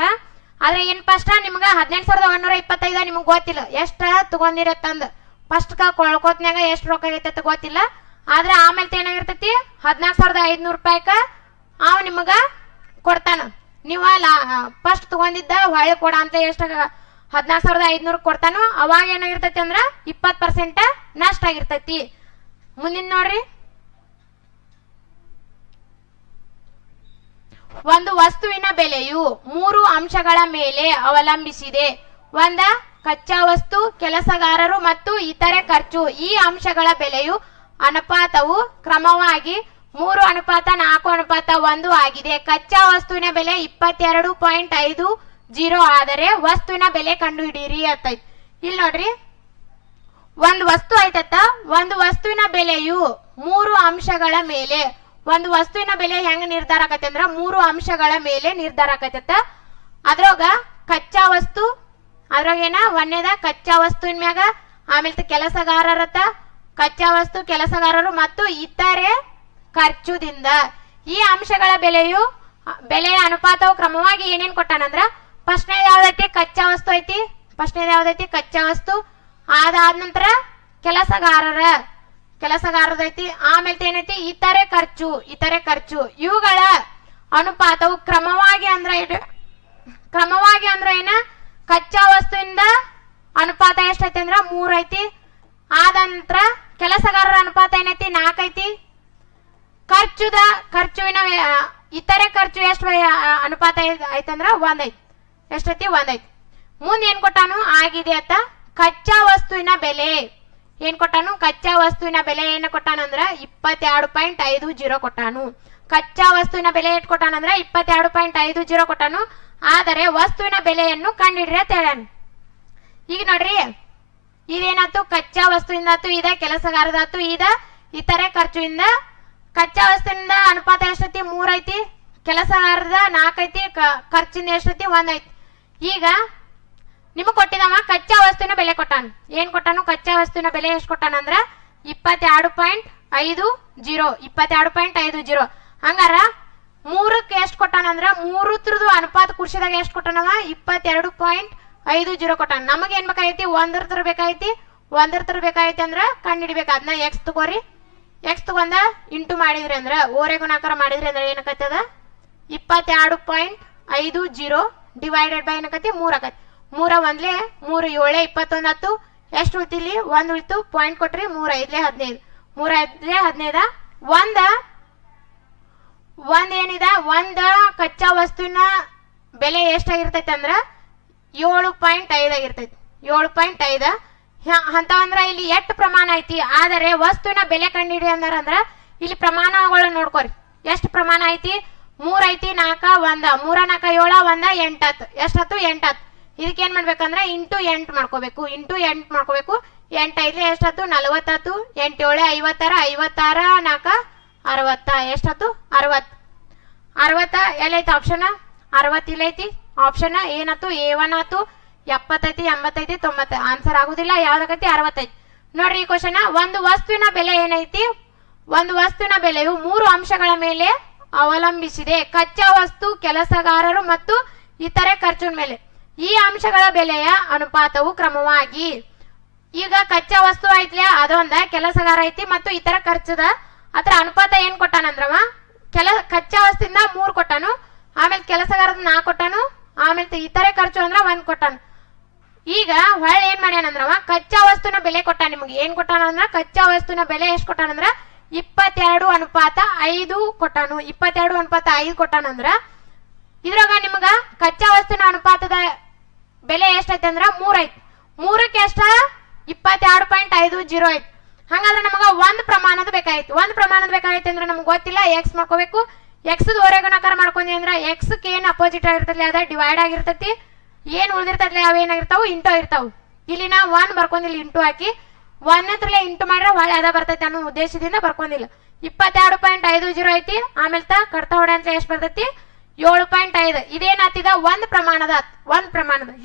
ಆದ್ರೆ ಏನ್ ಫಸ್ಟ್ ನಿಮ್ಗ 18,125 ನಿಮಗ್ ಗೊತ್ತಿಲ್ಲ ಎಷ್ಟ ತಗೊಂಡಿರತ್ತಂದ. ಫಸ್ಟ್ ಕೊಳ್ಕೋತ್ನ್ಯಾಗ ಎಷ್ಟು ರೊಕ್ಕ ಆಗೈತೆ ಗೊತ್ತಿಲ್ಲ. ಆದ್ರೆ ಆಮೇಲೆ ಏನಾಗಿರ್ತೈತಿ 14,500 ರೂಪಾಯಿಕ ಅವ ನಿಮಗ ಕೊಡ್ತಾನ. ನೀವ ಫಸ್ಟ್ ತಗೊಂಡಿದ್ದ ಹೊಳ್ಳಿ ಕೊಡ ಅಂತ ಎಷ್ಟು 14,500 ಕೊಡ್ತಾನು. ಅವಾಗ ಏನಾಗಿರ್ತೈತಿ ಅಂದ್ರ 20% ನಷ್ಟ ಆಗಿರ್ತೈತಿ. ಮುಂದಿನ ನೋಡ್ರಿ, ಒಂದು ವಸ್ತುವಿನ ಬೆಲೆಯು 3 ಅಂಶಗಳ ಮೇಲೆ ಅವಲಂಬಿಸಿದೆ. ಒಂದ ಕಚ್ಚಾ ವಸ್ತು, ಕೆಲಸಗಾರರು ಮತ್ತು ಇತರೆ ಖರ್ಚು. ಈ ಅಂಶಗಳ ಬೆಲೆಯು ಅನುಪಾತವು ಕ್ರಮವಾಗಿ 3:4:1 ಆಗಿದೆ. ಕಚ್ಚಾ ವಸ್ತುವಿನ ಬೆಲೆ 22.50 ಆದರೆ ವಸ್ತುವಿನ ಬೆಲೆ ಕಂಡುಹಿಡಿಯಿರಿ ಅಂತೈತಿ. ಇಲ್ಲಿ ನೋಡ್ರಿ, ಒಂದು ವಸ್ತು ಐತತ್ತ, ಒಂದು ವಸ್ತುವಿನ ಬೆಲೆಯು 3 ಅಂಶಗಳ ಮೇಲೆ. ಒಂದು ವಸ್ತುವಿನ ಬೆಲೆ ಹೆಂಗ ನಿರ್ಧಾರ ಆಕತಿ ಅಂದ್ರ 3 ಅಂಶಗಳ ಮೇಲೆ ನಿರ್ಧಾರ ಆಕತ್ತ. ಅದ್ರೊಳಗ ಕಚ್ಚಾ ವಸ್ತು, ಅದ್ರಾಗೇನ ಒಂದೇದ ಕಚ್ಚಾ ವಸ್ತುವಿನ ಮ್ಯಾಗ, ಆಮೇಲೆ ಕೆಲಸಗಾರರತ್ತ, ಕಚ್ಚಾ ವಸ್ತು, ಕೆಲಸಗಾರರು ಮತ್ತು ಇತರೆ ಖರ್ಚುದಿಂದ. ಈ ಅಂಶಗಳ ಬೆಲೆಯ ಅನುಪಾತವು ಕ್ರಮವಾಗಿ ಏನೇನ್ ಕೊಟ್ಟಾನಂದ್ರ, ಫಸ್ಟ್ನೇದು ಯಾವ್ದೈತಿ ಕಚ್ಚಾ ವಸ್ತು ಐತಿ, ಫಸ್ಟ್ನೇದು ಯಾವ್ದೈತಿ ಕಚ್ಚಾ ವಸ್ತು. ಅದಾದ ನಂತರ ಕೆಲಸಗಾರದೈತಿ. ಆಮೇಲೆ ಏನೈತಿ ಇತರೆ ಖರ್ಚು. ಇವುಗಳ ಅನುಪಾತವು ಕ್ರಮವಾಗಿ ಅಂದ್ರ ಏನ, ಕಚ್ಚಾ ವಸ್ತುವಿಂದ ಅನುಪಾತ ಎಷ್ಟೈತಿ ಅಂದ್ರ 3 ಐತಿ. ಆದ ನಂತರ ಕೆಲಸಗಾರರ ಅನುಪಾತ ಏನೈತಿ 4 ಐತಿ. ಖರ್ಚುವಿನ ಇತರೆ ಖರ್ಚು ಎಷ್ಟು ಅನುಪಾತ ಐತಂದ್ರ 1 ಐತಿ. ಎಷ್ಟೈತಿ 1 ಐತಿ. ಮುಂದೆ ಏನ್ ಕೊಟ್ಟಾನು ಆಗಿದೆ ಅತ್ತ. ಕಚ್ಚಾ ವಸ್ತುವಿನ ಬೆಲೆ ಏನ್ ಕೊಟ್ಟಾನು, ಕಚ್ಚಾ ವಸ್ತುವಿನ ಬೆಲೆ ಏನ ಕೊಟ್ಟಾನಂದ್ರ 22.50 ಕೊಟ್ಟಾನು. ಕಚ್ಚಾ ವಸ್ತುವಿನ ಬೆಲೆ ಎಷ್ಟು ಕೊಟ್ಟಾನಂದ್ರ 22.50 ಕೊಟ್ಟಾನು. ಆದರೆ ವಸ್ತುವಿನ ಬೆಲೆಯನ್ನು ಕಂಡುಹಿಡ್ರಿ ಅಂತ ಹೇಳ್ಯಾನ. ಈಗ ನೋಡ್ರಿ, ಇದೇನಾತು ಕಚ್ಚಾ ವಸ್ತುವಿಂದ ಆತು, ಇದ ಕೆಲಸಗಾರದಾತು, ಇದ ಇತರೆ ಖರ್ಚುವಿಂದ. ಕಚ್ಚಾ ವಸ್ತುವಿಂದ ಅನುಪಾತ ಎಷ್ಟೈತಿ 3 ಐತಿ, ಕೆಲಸಗಾರದ 4 ಐತಿ, ಖರ್ಚಿಂದ ಎಷ್ಟೈತಿ 1 ಐತಿ. ಈಗ ನಿಮಗ್ ಕೊಟ್ಟಿದವ ಕಚ್ಚಾ ವಸ್ತುವಿನ ಬೆಲೆ ಕೊಟ್ಟಾನ. ಏನ್ ಕೊಟ್ಟಾನು, ಕಚ್ಚಾ ವಸ್ತುವಿನ ಬೆಲೆ ಎಷ್ಟು ಕೊಟ್ಟಾನಂದ್ರ 22.50. ಹಂಗಾರ 3ಕ್ಕೆ ಎಷ್ಟು ಕೊಟ್ಟಾನಂದ್ರ 3 ಅನುಪಾತ ಕುರ್ಸಿದಾಗ ಎಷ್ಟು ಕೊಟ್ಟಾನವ 22.50 ಕೊಟ್ಟಾನ. ನಮಗ್ ಏನ್ ಬೇಕಾಗೈತಿ 1 ಬೇಕಾಗೈತಿ. 1 ಬೇಕಾಗೈತಿ ಅಂದ್ರ ಕಂಡಿಡ್ಬೇಕು. ಅದನ್ನ ಎಕ್ಸ್ ತಗೋರಿ. ಎಕ್ಸ್ ತಗೊಂಡ ಇಂಟು ಮಾಡಿದ್ರಿ ಅಂದ್ರ ಓರೆಗುಣಾಕಾರ ಮಾಡಿದ್ರಿ ಅಂದ್ರ ಏನಕತ್ತದ 22.50 ಡಿವೈಡೆಡ್ ಬೈ ಏನಕತಿ 3 ಆಕತಿ. 3 1 3 7 21 ಆತು. ಎಷ್ಟು ಉಳಿತಿಲಿ 1 ಉಳಿತು. ಪಾಯಿಂಟ್ ಕೊಟ್ರಿ 3 5 15. 3 5 15. ಒಂದ್ ಏನಿದ, ಒಂದ ಕಚ್ಚಾ ವಸ್ತುವಿನ ಬೆಲೆ ಎಷ್ಟಾಗಿರ್ತೈತಿ ಅಂದ್ರ 7.5 ಆಗಿರ್ತೈತಿ. 7.5 ಅಂತವಂದ್ರ ಇಲ್ಲಿ ಎಷ್ಟು ಪ್ರಮಾಣ ಐತಿ. ಆದರೆ ವಸ್ತುವಿನ ಬೆಲೆ ಕಂಡಿಡಿ ಅಂದ್ರ ಇಲ್ಲಿ ಪ್ರಮಾಣಗಳು ನೋಡ್ಕೋರಿ. ಎಷ್ಟು ಪ್ರಮಾಣ ಐತಿ 3 ಐತಿ, 4 1, 3 4 7 1 8 ಆತು. ಎಷ್ಟಾತು 8 ಆತು. ಇದಕ್ಕೆ ಏನ್ ಮಾಡ್ಬೇಕಂದ್ರ ಇಂಟು 8 ಮಾಡ್ಕೋಬೇಕು. 8 5 ಎಷ್ಟಾತು 40 ಆತು. 8 7 56, 56 4 60. ಎಷ್ಟಾತು 60. ಎಲ್ಲೈತಿ ಆಪ್ಷನ್ 60 ಇಲ್ಲೈತಿ. ಆಪ್ಷನ್ ಏನಾತು A1 ಆತು. 75 85 90. ಆನ್ಸರ್ ಆಗುದಿಲ್ಲ. ಯಾವ್ದಾಗೈತಿ 65. ನೋಡ್ರಿ ಈ ಕ್ವಶನ್. ಒಂದು ವಸ್ತುವಿನ ಬೆಲೆ ಏನೈತಿ, ಒಂದು ವಸ್ತುವಿನ ಬೆಲೆಯು 3 ಅಂಶಗಳ ಮೇಲೆ ಅವಲಂಬಿಸಿದೆ. ಕಚ್ಚಾ ವಸ್ತು, ಕೆಲಸಗಾರರು ಮತ್ತು ಇತರೆ ಖರ್ಚಿನ ಮೇಲೆ. ಈ ಅಂಶಗಳ ಬೆಲೆಯ ಅನುಪಾತವು ಕ್ರಮವಾಗಿ, ಈಗ ಕಚ್ಚಾ ವಸ್ತು ಐತ್ಲೆ ಅದೊಂದ, ಕೆಲಸಗಾರ ಐತಿ ಮತ್ತು ಇತರ ಖರ್ಚದ. ಅದ್ರ ಅನುಪಾತ ಏನ್ ಕೊಟ್ಟಾನಂದ್ರವ ಕಚ್ಚಾ ವಸ್ತುವಿಂದ 3 ಕೊಟ್ಟಾನು. ಆಮೇಲೆ ಕೆಲಸಗಾರದ 4 ಕೊಟ್ಟಾನು. ಆಮೇಲೆ ಇತರೆ ಖರ್ಚು ಅಂದ್ರ 1 ಕೊಟ್ಟಾನು. ಈಗ ಹೊಳ್ಳಿ ಏನ್ ಮಾಡ್ಯಾನಂದ್ರವ ಕಚ್ಚಾ ವಸ್ತುವಿನ ಬೆಲೆ ಕೊಟ್ಟಾನ. ನಿಮ್ಗೆ ಏನ್ ಕೊಟ್ಟಾನಂದ್ರ ಕಚ್ಚಾ ವಸ್ತುವಿನ ಬೆಲೆ ಎಷ್ಟು ಕೊಟ್ಟಾನಂದ್ರ 22:5 ಕೊಟ್ಟಾನು. 22:5 ಕೊಟ್ಟಾನಂದ್ರ ಇದ್ರಾಗ ನಿಮ್ಗ ಕಚ್ಚಾ ವಸ್ತುವಿನ ಅನುಪಾತದ ಬೆಲೆ ಎಷ್ಟೈತಿ ಅಂದ್ರ 3 ಐತಿ. 3ಕ್ಕೆ ಎಷ್ಟ 22.50 ಐತಿ. ಹಂಗಾದ್ರೆ ನಮಗ ಒಂದ್ ಪ್ರಮಾಣದ ಬೇಕಾಯ್ತು. ಅಂದ್ರೆ ನಮ್ಗೆ ಗೊತ್ತಿಲ್ಲ. ಎಕ್ಸ್ ಮಾಡ್ಕೋಬೇಕು. ಎಕ್ಸ್ ಓರೆಗುಣಾಕಾರ ಮಾಡ್ಕೊಂಡಿ ಅಂದ್ರ ಎಕ್ಸ್ ಏನ್ ಅಪೋಸಿಟ್ ಆಗಿರ್ತೈತಿ ಅದ ಡಿವೈಡ್ ಆಗಿರ್ತೈತಿ. ಏನ್ ಉಳಿದಿರ್ತೈತಿ ಅವ ಏನಾಗಿರ್ತಾವ ಇಂಟು ಆಗಿರ್ತಾವ. ಇಲ್ಲಿ ನಾ 1 ಬರ್ಕೊಂಡಿಲ್ಲ, ಇಂಟು ಹಾಕಿ 1 ಇಂಟು ಮಾಡ್ರೆ ಹೊಳೆ ಅದ ಬರ್ತೈತಿ ಅನ್ನೋ ಉದ್ದೇಶದಿಂದ ಬರ್ಕೊಂಡಿಲ್ಲ. 22.50 ಐತಿ. ಆಮೇಲೆ ಕಡ್ತಾ ಹೊಡೆ ಅಂತ ಎಷ್ಟು ಬರ್ತೈತಿ 7.5. ಇದೇನಾತಿದ ಒಂದ್ ಪ್ರಮಾಣದ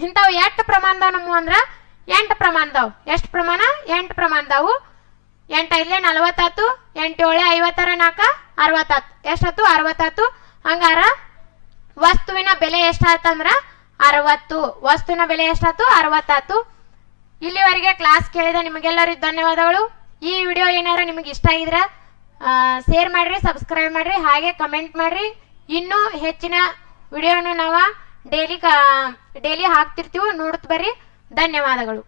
ಇಂಥವ್ 8 ಪ್ರಮಾಣದವ್ ನಮ್ಮ ಅಂದ್ರ 8 ಪ್ರಮಾಣದವ್. ಎಷ್ಟು ಪ್ರಮಾಣ 8 ಪ್ರಮಾಣದವು. 8 5 40 ಆತು. 8 7 56 4 60 ಆತು. ಎಷ್ಟಾತು 60 ಆತು. ಹಂಗಾರ ವಸ್ತುವಿನ ಬೆಲೆ ಎಷ್ಟಾತಂದ್ರ 60. ವಸ್ತುವಿನ ಬೆಲೆ ಎಷ್ಟಾತು 60 ಆತು. ಇಲ್ಲಿವರೆಗೆ ಕ್ಲಾಸ್ ಕೇಳಿದ ನಿಮಗೆಲ್ಲರಿಗೂ ಧನ್ಯವಾದಗಳು. ಈ ವಿಡಿಯೋ ಏನಾರ ನಿಮಗೆ ಇಷ್ಟ ಆಗಿದ್ರೆ ಶೇರ್ ಮಾಡ್ರಿ, ಸಬ್ಸ್ಕ್ರೈಬ್ ಮಾಡ್ರಿ, ಹಾಗೆ ಕಮೆಂಟ್ ಮಾಡ್ರಿ. ಇನ್ನೂ ಹೆಚ್ಚಿನ ವಿಡಿಯೋನು ನಾವು ಡೈಲಿ ಹಾಕ್ತಿರ್ತೀವಿ, ನೋಡ್ತಾ ಬರ್ರಿ. ಧನ್ಯವಾದಗಳು.